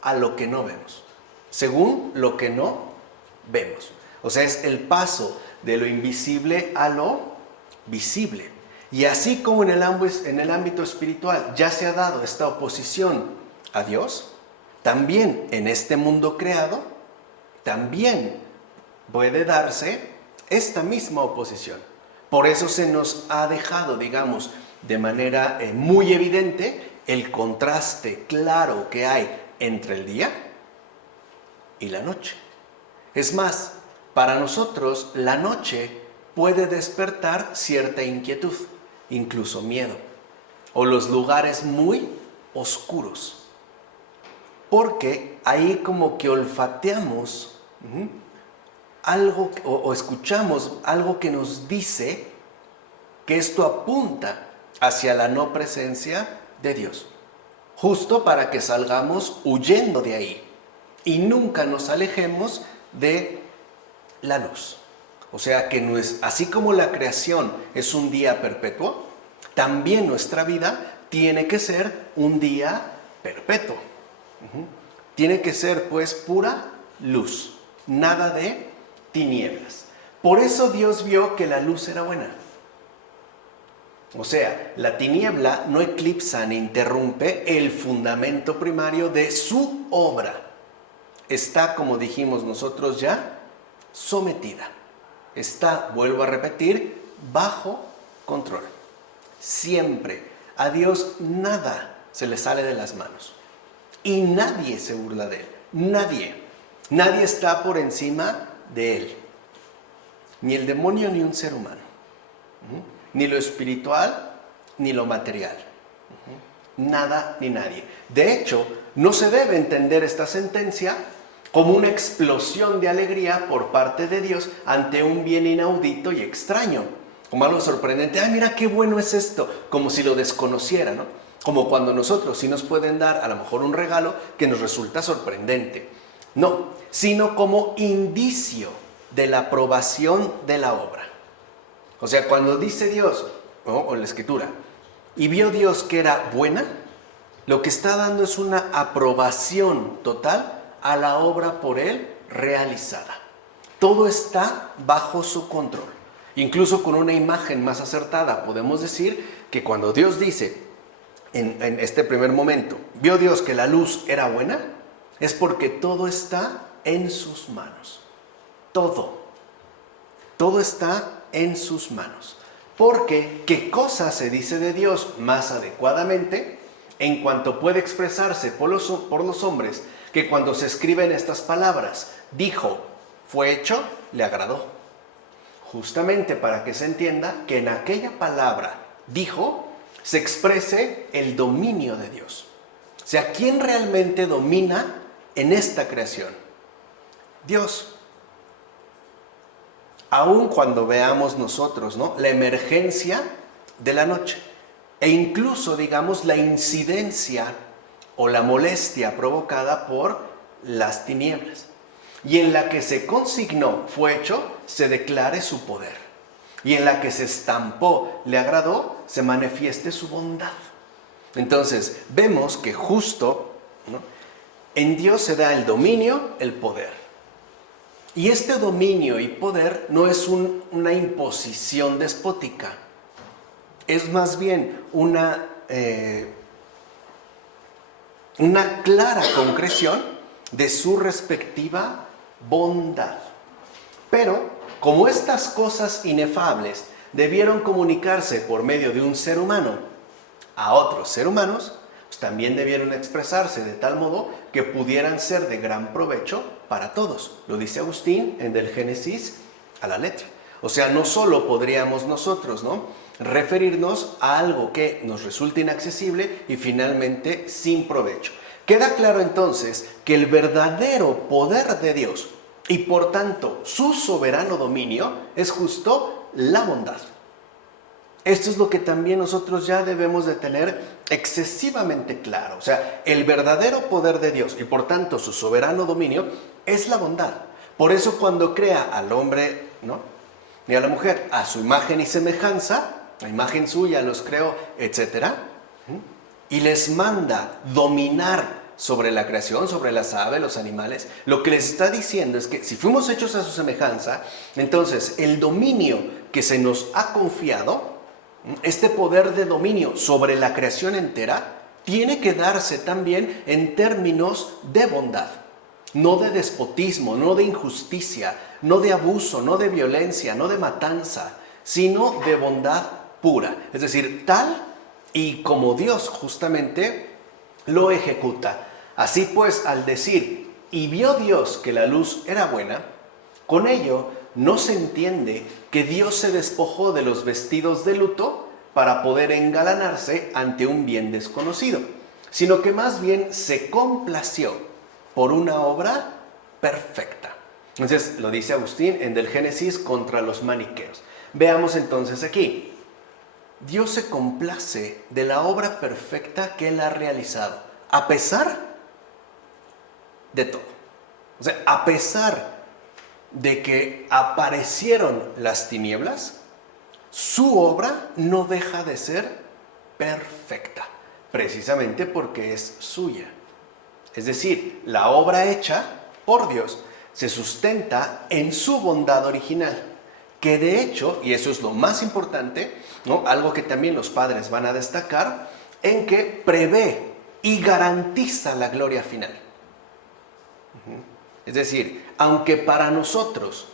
a lo que no vemos, según lo que no vemos. O sea, es el paso de lo invisible a lo visible. Y así como en el ámbito espiritual ya se ha dado esta oposición a Dios, también en este mundo creado, también puede darse esta misma oposición. Por eso se nos ha dejado, digamos, de manera muy evidente el contraste claro que hay entre el día y la noche. Es más, para nosotros la noche puede despertar cierta inquietud, incluso miedo, o los lugares muy oscuros, porque ahí como que olfateamos algo o escuchamos algo que nos dice que esto apunta hacia la no presencia de Dios, justo para que salgamos huyendo de ahí y nunca nos alejemos de la luz. O sea que no es, así como la creación es un día perpetuo, también nuestra vida tiene que ser un día perpetuo. Tiene que ser pues pura luz, nada de tinieblas. Por eso Dios vio que la luz era buena. O sea, la tiniebla no eclipsa ni interrumpe el fundamento primario de su obra. Está, como dijimos nosotros ya, sometida. Está, vuelvo a repetir, bajo control. Siempre a Dios nada se le sale de las manos. Y nadie se burla de él. Nadie. Nadie está por encima de él. Ni el demonio ni un ser humano. Ni lo espiritual ni lo material. Nada ni nadie. De hecho, no se debe entender esta sentencia como una explosión de alegría por parte de Dios ante un bien inaudito y extraño. Como algo sorprendente. ¡Ay, mira qué bueno es esto! Como si lo desconociera, ¿no? Como cuando nosotros sí nos pueden dar a lo mejor un regalo que nos resulta sorprendente. No, sino como indicio de la aprobación de la obra. O sea, cuando dice Dios, ¿no? O en la Escritura, y vio Dios que era buena, lo que está dando es una aprobación total a la obra por él realizada. Todo está bajo su control. Incluso con una imagen más acertada podemos decir que cuando Dios dice en este primer momento, vio Dios que la luz era buena, es porque todo está en sus manos. Todo está en sus manos. Porque, ¿qué cosa se dice de Dios más adecuadamente en cuanto puede expresarse por los hombres que cuando se escriben estas palabras, dijo, fue hecho, le agradó? Justamente para que se entienda que en aquella palabra, dijo, se exprese el dominio de Dios. O sea, ¿quién realmente domina en esta creación? Dios. Aun cuando veamos nosotros, ¿no?, la emergencia de la noche e incluso, digamos, la incidencia o la molestia provocada por las tinieblas, y en la que se consignó, fue hecho, se declare su poder, y en la que se estampó, le agradó, se manifieste su bondad. Entonces, vemos que justo, ¿no?, en Dios se da el dominio, el poder. Y este dominio y poder no es una imposición despótica, es más bien una clara concreción de su respectiva bondad. Pero, como estas cosas inefables debieron comunicarse por medio de un ser humano a otros seres humanos, pues también debieron expresarse de tal modo que pudieran ser de gran provecho para todos. Lo dice Agustín en Del Génesis a la letra. O sea, no solo podríamos nosotros, ¿no?, referirnos a algo que nos resulte inaccesible y finalmente sin provecho. Queda claro entonces que el verdadero poder de Dios y por tanto su soberano dominio es justo la bondad. Esto es lo que también nosotros ya debemos de tener excesivamente claro. O sea, el verdadero poder de Dios y por tanto su soberano dominio es la bondad. Por eso cuando crea al hombre, ¿no?, y a la mujer a su imagen y semejanza, la imagen suya los creó, etc., y les manda dominar sobre la creación, sobre las aves, los animales, lo que les está diciendo es que si fuimos hechos a su semejanza, entonces el dominio que se nos ha confiado, este poder de dominio sobre la creación entera, tiene que darse también en términos de bondad, no de despotismo, no de injusticia, no de abuso, no de violencia, no de matanza, sino de bondad pura. Es decir, tal y como Dios justamente lo ejecuta. Así pues, al decir, y vio Dios que la luz era buena, con ello no se entiende que Dios se despojó de los vestidos de luto para poder engalanarse ante un bien desconocido, sino que más bien se complació por una obra perfecta. Entonces lo dice Agustín en Del Génesis contra los maniqueos. Veamos entonces aquí. Dios se complace de la obra perfecta que Él ha realizado, a pesar de todo. O sea, a pesar de que aparecieron las tinieblas, su obra no deja de ser perfecta, precisamente porque es suya. Es decir, la obra hecha por Dios se sustenta en su bondad original, que de hecho, y eso es lo más importante, ¿no? Algo que también los padres van a destacar, en que prevé y garantiza la gloria final. Es decir, aunque para nosotros,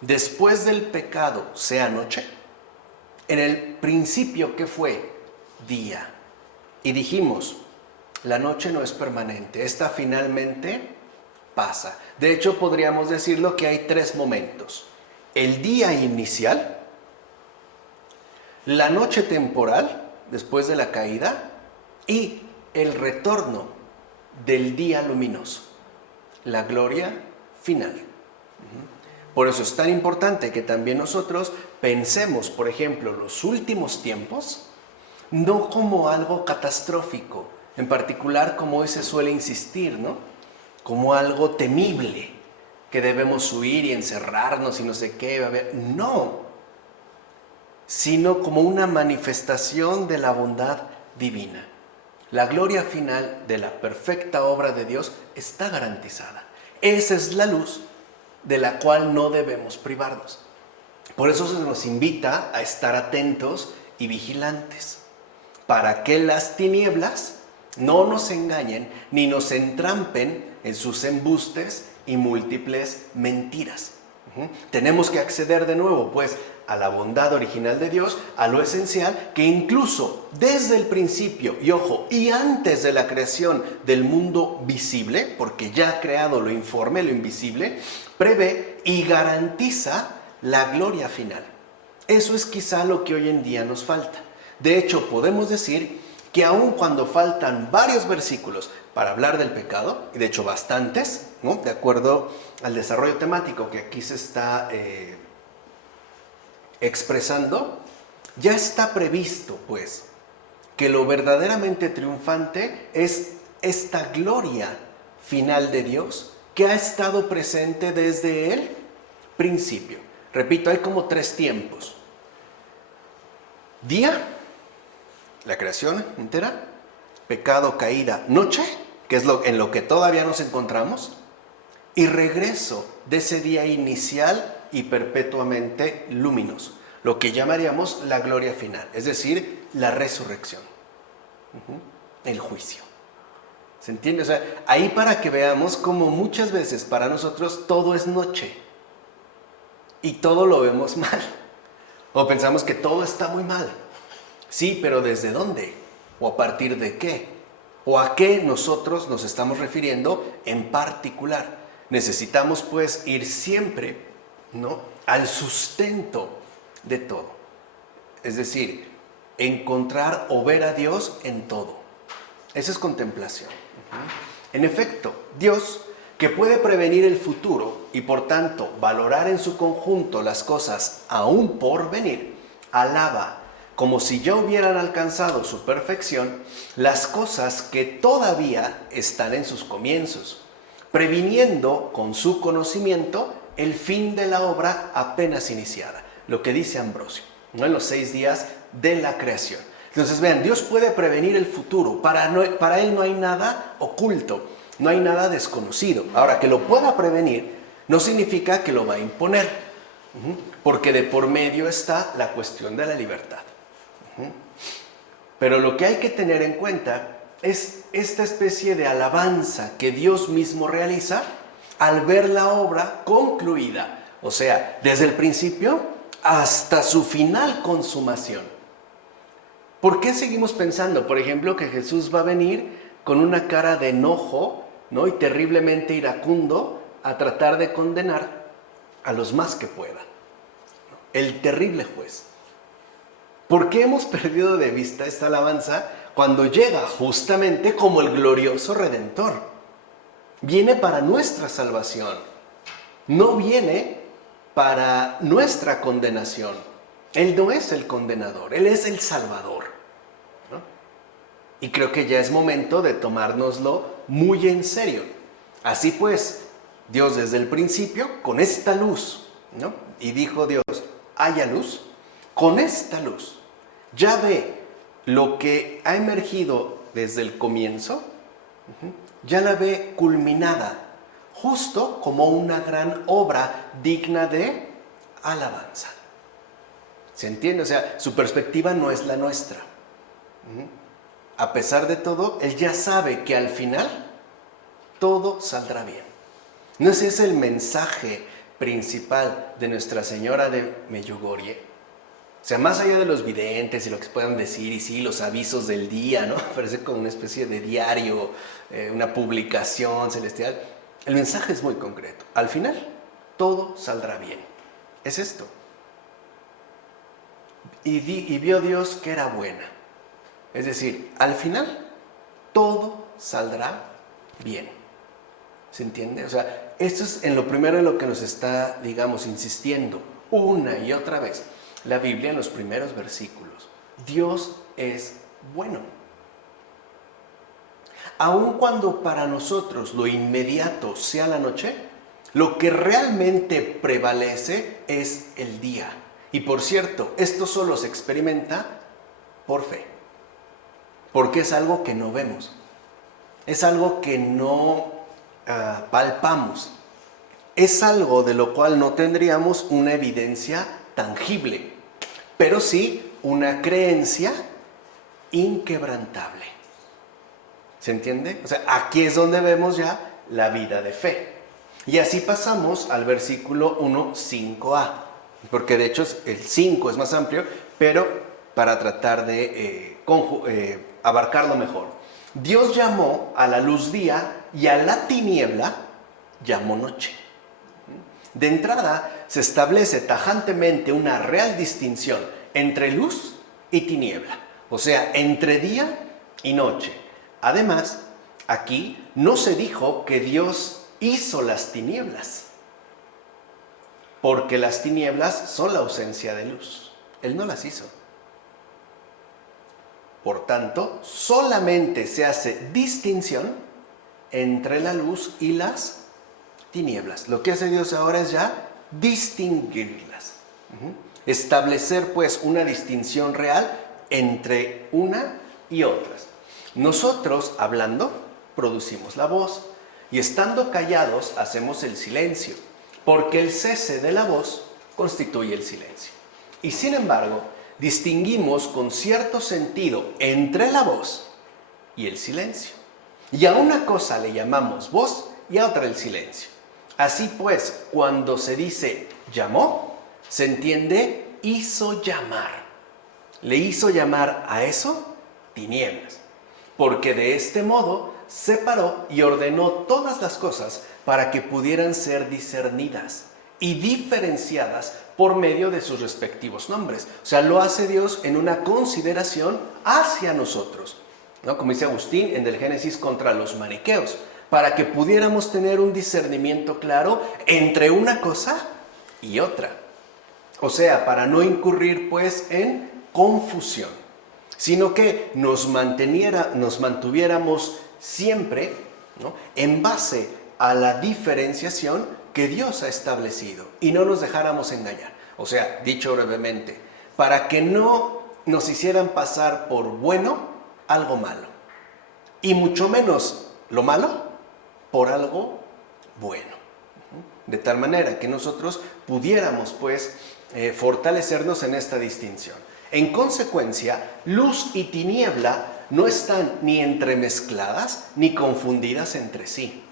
después del pecado, sea noche, en el principio, ¿qué fue? Día. Y dijimos, la noche no es permanente, esta finalmente pasa. De hecho, podríamos decirlo que hay tres momentos. El día inicial, la noche temporal, después de la caída, y el retorno del día luminoso, la gloria final. Por eso es tan importante que también nosotros pensemos, por ejemplo, los últimos tiempos, no como algo catastrófico, en particular como hoy se suele insistir, ¿no? Como algo temible, que debemos huir y encerrarnos y no sé qué. No, sino como una manifestación de la bondad divina. La gloria final de la perfecta obra de Dios está garantizada. Esa es la luz de la cual no debemos privarnos. Por eso se nos invita a estar atentos y vigilantes, para que las tinieblas no nos engañen ni nos entrampen en sus embustes y múltiples mentiras. Tenemos que acceder de nuevo, pues, a la bondad original de Dios, a lo esencial, que incluso desde el principio, y ojo, y antes de la creación del mundo visible, porque ya ha creado lo informe, lo invisible, prevé y garantiza la gloria final. Eso es quizá lo que hoy en día nos falta. De hecho, podemos decir que aun cuando faltan varios versículos para hablar del pecado, y de hecho bastantes, ¿no? De acuerdo al desarrollo temático que aquí se está expresando, ya está previsto, pues, que lo verdaderamente triunfante es esta gloria final de Dios que ha estado presente desde el principio. Repito, hay como tres tiempos. Día, la creación entera, pecado, caída, noche, que es en lo que todavía nos encontramos, y regreso de ese día inicial y perpetuamente luminoso, lo que llamaríamos la gloria final, es decir, la resurrección, el juicio. ¿Se entiende? O sea, ahí para que veamos cómo muchas veces para nosotros todo es noche y todo lo vemos mal, o pensamos que todo está muy mal. Sí, pero ¿desde dónde? ¿O a partir de qué? ¿O a qué nosotros nos estamos refiriendo en particular? Necesitamos pues ir siempre, ¿no?, al sustento de todo. Es decir, encontrar o ver a Dios en todo. Esa es contemplación. En efecto, Dios, que puede prevenir el futuro y por tanto valorar en su conjunto las cosas aún por venir, alaba, como si ya hubieran alcanzado su perfección, las cosas que todavía están en sus comienzos, previniendo con su conocimimiento el fin de la obra apenas iniciada, lo que dice Ambrosio, ¿no?, en los 6 días de la creación. Entonces vean, Dios puede prevenir el futuro, para Él no hay nada oculto, no hay nada desconocido. Ahora, que lo pueda prevenir no significa que lo va a imponer, porque de por medio está la cuestión de la libertad. Pero lo que hay que tener en cuenta es esta especie de alabanza que Dios mismo realiza al ver la obra concluida. O sea, desde el principio hasta su final consumación. ¿Por qué seguimos pensando, por ejemplo, que Jesús va a venir con una cara de enojo, ¿no?, y terriblemente iracundo a tratar de condenar a los más que pueda? El terrible juez. ¿Por qué hemos perdido de vista esta alabanza cuando llega justamente como el glorioso Redentor? Viene para nuestra salvación, no viene para nuestra condenación. Él no es el condenador, Él es el Salvador, ¿no? Y creo que ya es momento de tomárnoslo muy en serio. Así pues, Dios desde el principio, con esta luz, ¿no?, y dijo Dios, haya luz, con esta luz, ya ve lo que ha emergido desde el comienzo, ya la ve culminada, justo como una gran obra digna de alabanza. ¿Se entiende? O sea, su perspectiva no es la nuestra. A pesar de todo, Él ya sabe que al final todo saldrá bien. ¿No ese es el mensaje principal de Nuestra Señora de Medjugorje? O sea, más allá de los videntes y lo que se puedan decir, y sí, los avisos del día, ¿no? Parece como una especie de diario, una publicación celestial. El mensaje es muy concreto. Al final, todo saldrá bien. Es esto. Y vio Dios que era buena. Es decir, al final, todo saldrá bien. ¿Se entiende? O sea, esto es en lo primero en lo que nos está, digamos, insistiendo una y otra vez la Biblia en los primeros versículos. Dios es bueno. Aun cuando para nosotros lo inmediato sea la noche, lo que realmente prevalece es el día. Y por cierto, esto solo se experimenta por fe, porque es algo que no vemos, es algo que no palpamos, es algo de lo cual no tendríamos una evidencia tangible, pero sí una creencia inquebrantable. ¿Se entiende? O sea, aquí es donde vemos ya la vida de fe. Y así pasamos al versículo 1, 5a, porque de hecho el 5 es más amplio, pero para tratar de abarcarlo mejor. Dios llamó a la luz día y a la tiniebla llamó noche. De entrada se establece tajantemente una real distinción entre luz y tiniebla, o sea, entre día y noche. Además, aquí no se dijo que Dios hizo las tinieblas, porque las tinieblas son la ausencia de luz. Él no las hizo. Por tanto, solamente se hace distinción entre la luz y las tinieblas. Lo que hace Dios ahora es ya distinguirlas. Establecer pues una distinción real entre una y otras. Nosotros, hablando, producimos la voz, y estando callados hacemos el silencio, porque el cese de la voz constituye el silencio. Y sin embargo, distinguimos con cierto sentido entre la voz y el silencio. Y a una cosa le llamamos voz y a otra el silencio. Así pues, cuando se dice llamó, se entiende hizo llamar. Le hizo llamar a eso tinieblas, porque de este modo separó y ordenó todas las cosas para que pudieran ser discernidas y diferenciadas por medio de sus respectivos nombres. O sea, lo hace Dios en una consideración hacia nosotros, ¿no? Como dice Agustín en Del Génesis contra los maniqueos, para que pudiéramos tener un discernimiento claro entre una cosa y otra. O sea, para no incurrir pues en confusión, sino que nos mantuviéramos siempre, ¿no?, en base a la diferenciación que Dios ha establecido y no nos dejáramos engañar. O sea, dicho brevemente, para que no nos hicieran pasar por bueno algo malo, y mucho menos lo malo por algo bueno. De tal manera que nosotros pudiéramos pues fortalecernos en esta distinción. En consecuencia, luz y tiniebla no están ni entremezcladas ni confundidas entre sí,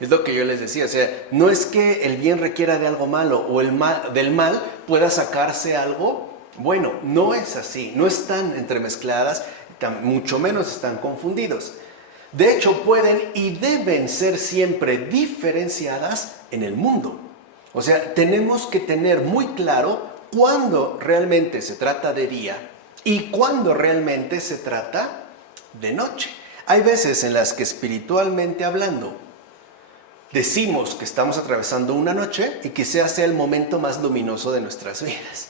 Es lo que yo les decía, o sea, no es que el bien requiera de algo malo o del mal pueda sacarse algo bueno, no es así, no están entremezcladas, mucho menos están confundidos. De hecho, pueden y deben ser siempre diferenciadas en el mundo. O sea, tenemos que tener muy claro cuándo realmente se trata de día y cuándo realmente se trata de noche. Hay veces en las que espiritualmente hablando, decimos que estamos atravesando una noche y quizás sea el momento más luminoso de nuestras vidas.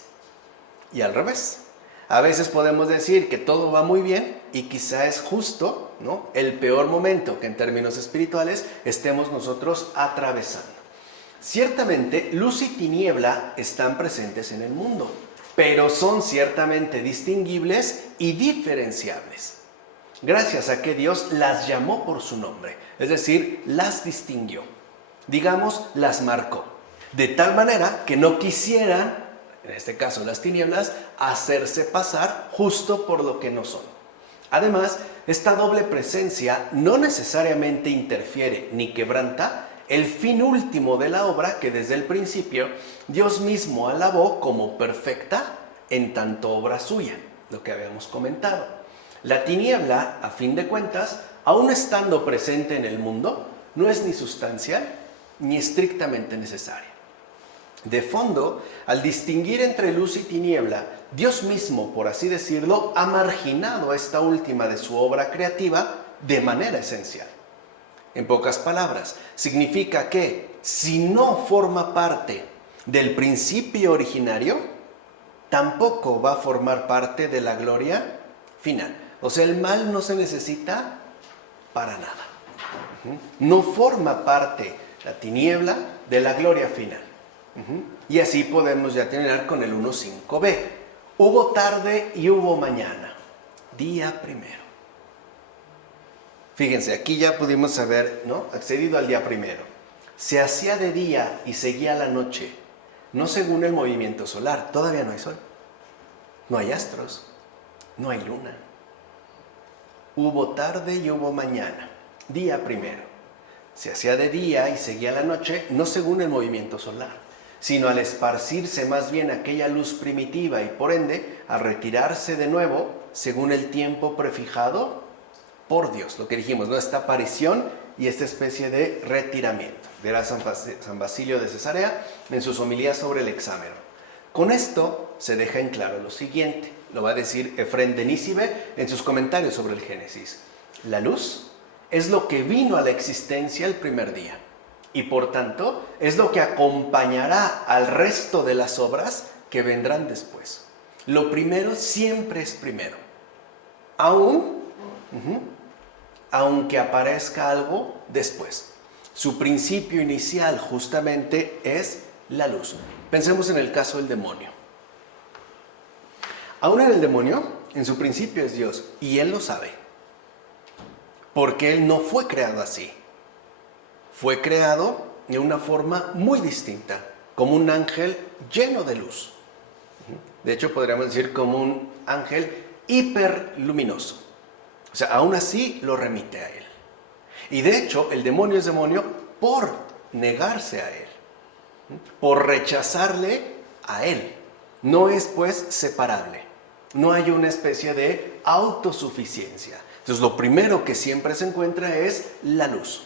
Y al revés. A veces podemos decir que todo va muy bien y quizá es justo, ¿no?, el peor momento que en términos espirituales estemos nosotros atravesando. Ciertamente, luz y tiniebla están presentes en el mundo, pero son ciertamente distinguibles y diferenciables. Gracias a que Dios las llamó por su nombre, es decir, las distinguió. Digamos, las marcó. De tal manera que no quisieran, en este caso las tinieblas, hacerse pasar justo por lo que no son. Además, esta doble presencia no necesariamente interfiere ni quebranta el fin último de la obra que desde el principio Dios mismo alabó como perfecta en tanto obra suya, lo que habíamos comentado. La tiniebla, a fin de cuentas, aun estando presente en el mundo, no es ni sustancial ni estrictamente necesaria. De fondo, al distinguir entre luz y tiniebla, Dios mismo, por así decirlo, ha marginado esta última de su obra creativa de manera esencial. En pocas palabras, significa que si no forma parte del principio originario, tampoco va a formar parte de la gloria final. O sea, el mal no se necesita para nada. No forma parte la tiniebla de la gloria final. Y así podemos ya terminar con el 1.5b. Hubo tarde y hubo mañana, día primero. Fíjense, aquí ya pudimos haber, ¿no?, accedido al día primero. Se hacía de día y seguía la noche, no según el movimiento solar. Todavía no hay sol, no hay astros, no hay luna. Hubo tarde y hubo mañana, día primero. Se hacía de día y seguía la noche, no según el movimiento solar, sino al esparcirse más bien aquella luz primitiva y por ende a retirarse de nuevo según el tiempo prefijado por Dios. Lo que dijimos, ¿no?, esta aparición y esta especie de retiramiento. Dirá San Basilio de Cesarea en sus homilías sobre el Hexámero. Con esto se deja en claro lo siguiente, lo va a decir Efrén de Nícibe en sus comentarios sobre el Génesis. La luz es lo que vino a la existencia el primer día. Y por tanto, es lo que acompañará al resto de las obras que vendrán después. Lo primero siempre es primero. Aunque aparezca algo después. Su principio inicial justamente es la luz. Pensemos en el caso del demonio. Aún en el demonio, en su principio es Dios, y él lo sabe. Porque él no fue creado así. Fue creado de una forma muy distinta, como un ángel lleno de luz. De hecho, podríamos decir como un ángel hiperluminoso. O sea, aún así lo remite a él. Y de hecho, el demonio es demonio por negarse a él, por rechazarle a él. No es, pues, separable. No hay una especie de autosuficiencia. Entonces, lo primero que siempre se encuentra es la luz.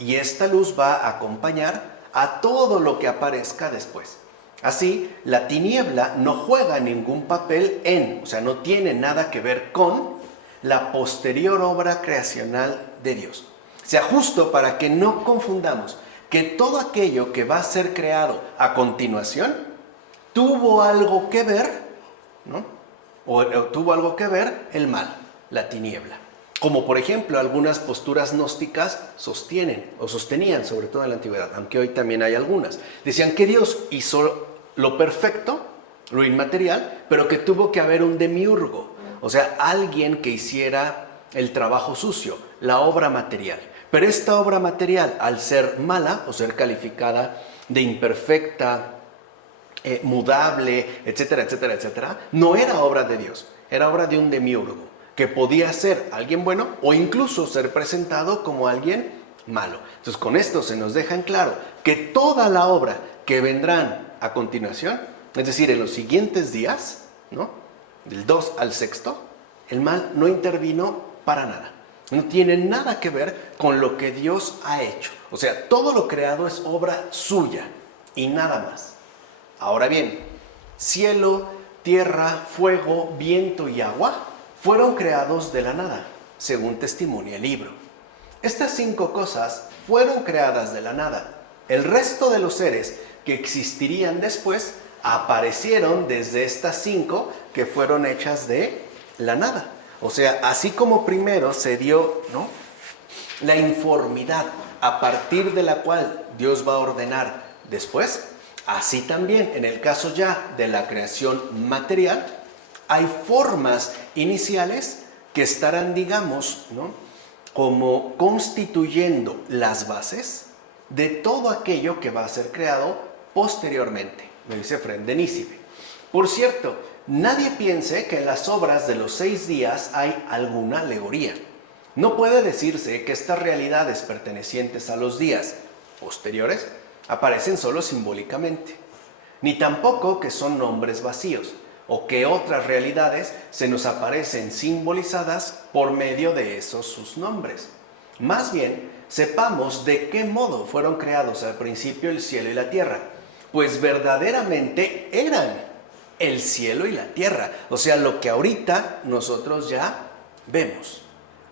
Y esta luz va a acompañar a todo lo que aparezca después. Así, la tiniebla no juega ningún papel o sea, no tiene nada que ver con la posterior obra creacional de Dios. O sea, justo para que no confundamos que todo aquello que va a ser creado a continuación tuvo algo que ver, ¿no?, o tuvo algo que ver el mal, la tiniebla. Como por ejemplo algunas posturas gnósticas sostenían, sobre todo en la antigüedad, aunque hoy también hay algunas. Decían que Dios hizo lo perfecto, lo inmaterial, pero que tuvo que haber un demiurgo, o sea, alguien que hiciera el trabajo sucio, la obra material. Pero esta obra material, al ser mala o ser calificada de imperfecta, mudable, etcétera, etcétera, etcétera, no era obra de Dios, era obra de un demiurgo, que podía ser alguien bueno o incluso ser presentado como alguien malo. Entonces con esto se nos deja en claro que toda la obra que vendrán a continuación, es decir, en los siguientes días, ¿no?, del 2 al 6, el mal no intervino para nada. No tiene nada que ver con lo que Dios ha hecho. O sea, todo lo creado es obra suya y nada más. Ahora bien, cielo, tierra, fuego, viento y agua fueron creados de la nada, según testimonia el libro. Estas 5 cosas fueron creadas de la nada. El resto de los seres que existirían después aparecieron desde estas 5 que fueron hechas de la nada. O sea, así como primero se dio, ¿no?, la informidad a partir de la cual Dios va a ordenar después, así también en el caso ya de la creación material, hay formas iniciales que estarán, digamos, ¿no?, como constituyendo las bases de todo aquello que va a ser creado posteriormente, me dice Efrén de Nícibe. Por cierto, nadie piense que en las obras de los 6 días hay alguna alegoría. No puede decirse que estas realidades pertenecientes a los días posteriores aparecen solo simbólicamente, ni tampoco que son nombres vacíos, o que otras realidades se nos aparecen simbolizadas por medio de esos sus nombres. Más bien, sepamos de qué modo fueron creados al principio el cielo y la tierra, pues verdaderamente eran el cielo y la tierra, o sea, lo que ahorita nosotros ya vemos.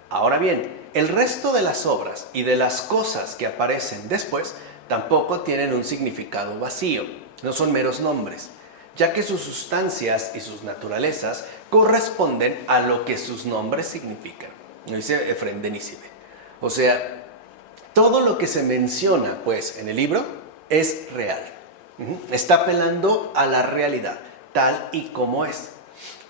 Ahora bien, el resto de las obras y de las cosas que aparecen después tampoco tienen un significado vacío, no son meros nombres, ya que sus sustancias y sus naturalezas corresponden a lo que sus nombres significan, dice Efrén de Nícibe. O sea, todo lo que se menciona pues en el libro es real, está apelando a la realidad tal y como es.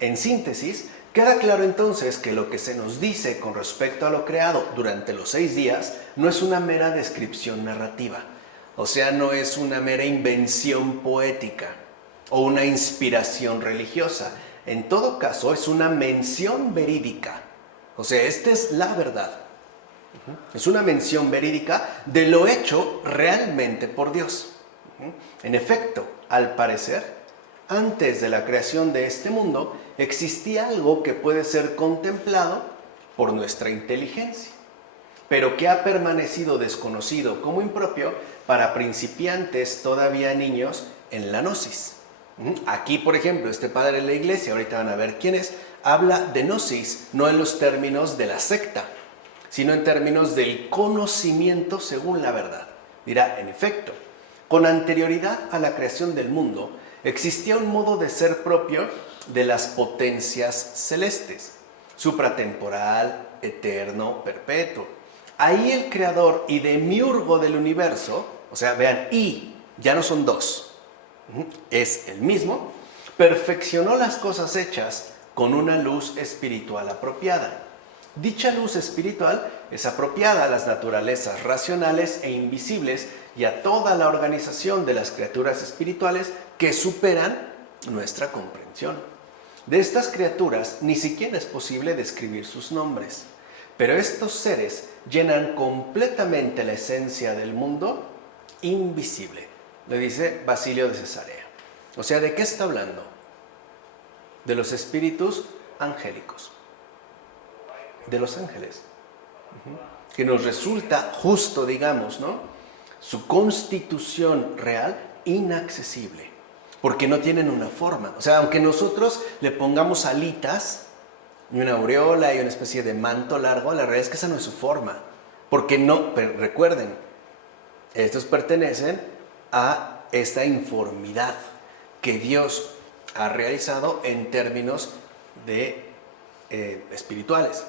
En síntesis, queda claro entonces que lo que se nos dice con respecto a lo creado durante los 6 días no es una mera descripción narrativa, o sea, no es una mera invención poética o una inspiración religiosa. En todo caso, es una mención verídica. O sea, esta es la verdad. Es una mención verídica de lo hecho realmente por Dios. En efecto, al parecer, antes de la creación de este mundo, existía algo que puede ser contemplado por nuestra inteligencia, pero que ha permanecido desconocido como impropio para principiantes todavía niños en la gnosis. Aquí, por ejemplo, este padre de la iglesia, ahorita van a ver quién es, habla de gnosis, no en los términos de la secta, sino en términos del conocimiento según la verdad. Dirá, en efecto, con anterioridad a la creación del mundo, existía un modo de ser propio de las potencias celestes, supratemporal, eterno, perpetuo. Ahí el creador y demiurgo del universo, o sea, vean, y ya no son 2, es el mismo, perfeccionó las cosas hechas con una luz espiritual apropiada. Dicha luz espiritual es apropiada a las naturalezas racionales e invisibles y a toda la organización de las criaturas espirituales que superan nuestra comprensión. De estas criaturas ni siquiera es posible describir sus nombres, pero estos seres llenan completamente la esencia del mundo invisible, le dice Basilio de Cesarea. O sea, ¿de qué está hablando? De los espíritus angélicos, de los ángeles, que nos resulta justo, digamos, ¿no?, su constitución real inaccesible, porque no tienen una forma. O sea, aunque nosotros le pongamos alitas y una aureola y una especie de manto largo, la realidad es que esa no es su forma, porque no, pero recuerden, estos pertenecen a esta informidad que Dios ha realizado en términos de espirituales,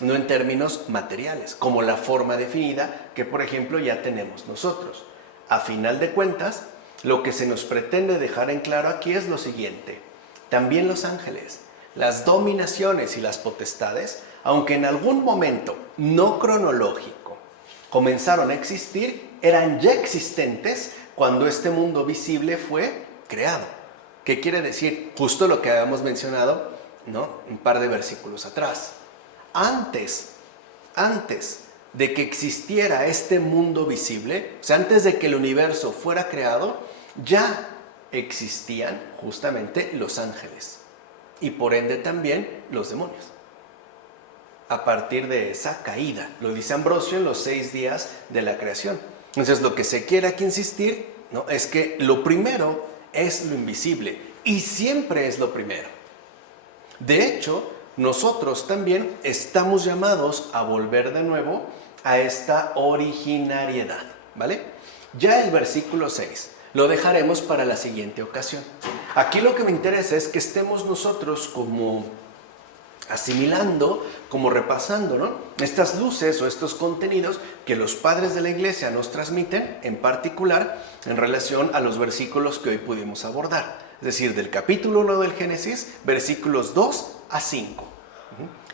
no en términos materiales, como la forma definida que, por ejemplo, ya tenemos nosotros. A final de cuentas, lo que se nos pretende dejar en claro aquí es lo siguiente: también los ángeles, las dominaciones y las potestades, aunque en algún momento no cronológico comenzaron a existir, eran ya existentes cuando este mundo visible fue creado. ¿Qué quiere decir? Justo lo que habíamos mencionado, ¿no?, un par de versículos atrás. Antes de que existiera este mundo visible, o sea, antes de que el universo fuera creado, ya existían justamente los ángeles y por ende también los demonios. A partir de esa caída, lo dice Ambrosio en los 6 días de la creación. Entonces, lo que se quiere aquí insistir, ¿no?, es que lo primero es lo invisible y siempre es lo primero. De hecho, nosotros también estamos llamados a volver de nuevo a esta originariedad, ¿vale? Ya el versículo 6 lo dejaremos para la siguiente ocasión. Aquí lo que me interesa es que estemos nosotros como asimilando, como repasando, ¿no?, estas luces o estos contenidos que los padres de la iglesia nos transmiten, en particular en relación a los versículos que hoy pudimos abordar. Es decir, del capítulo 1 del Génesis, versículos 2 a 5.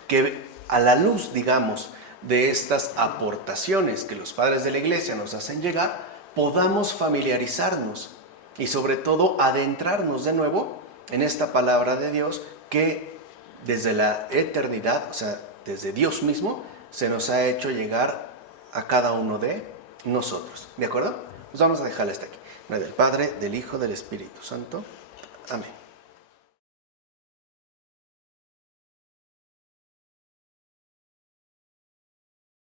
Que a la luz, digamos, de estas aportaciones que los padres de la iglesia nos hacen llegar, podamos familiarizarnos y sobre todo adentrarnos de nuevo en esta palabra de Dios que desde la eternidad, o sea, desde Dios mismo, se nos ha hecho llegar a cada uno de nosotros. ¿De acuerdo? Pues vamos a dejarla hasta aquí. En nombre del Padre, del Hijo, del Espíritu Santo. Amén.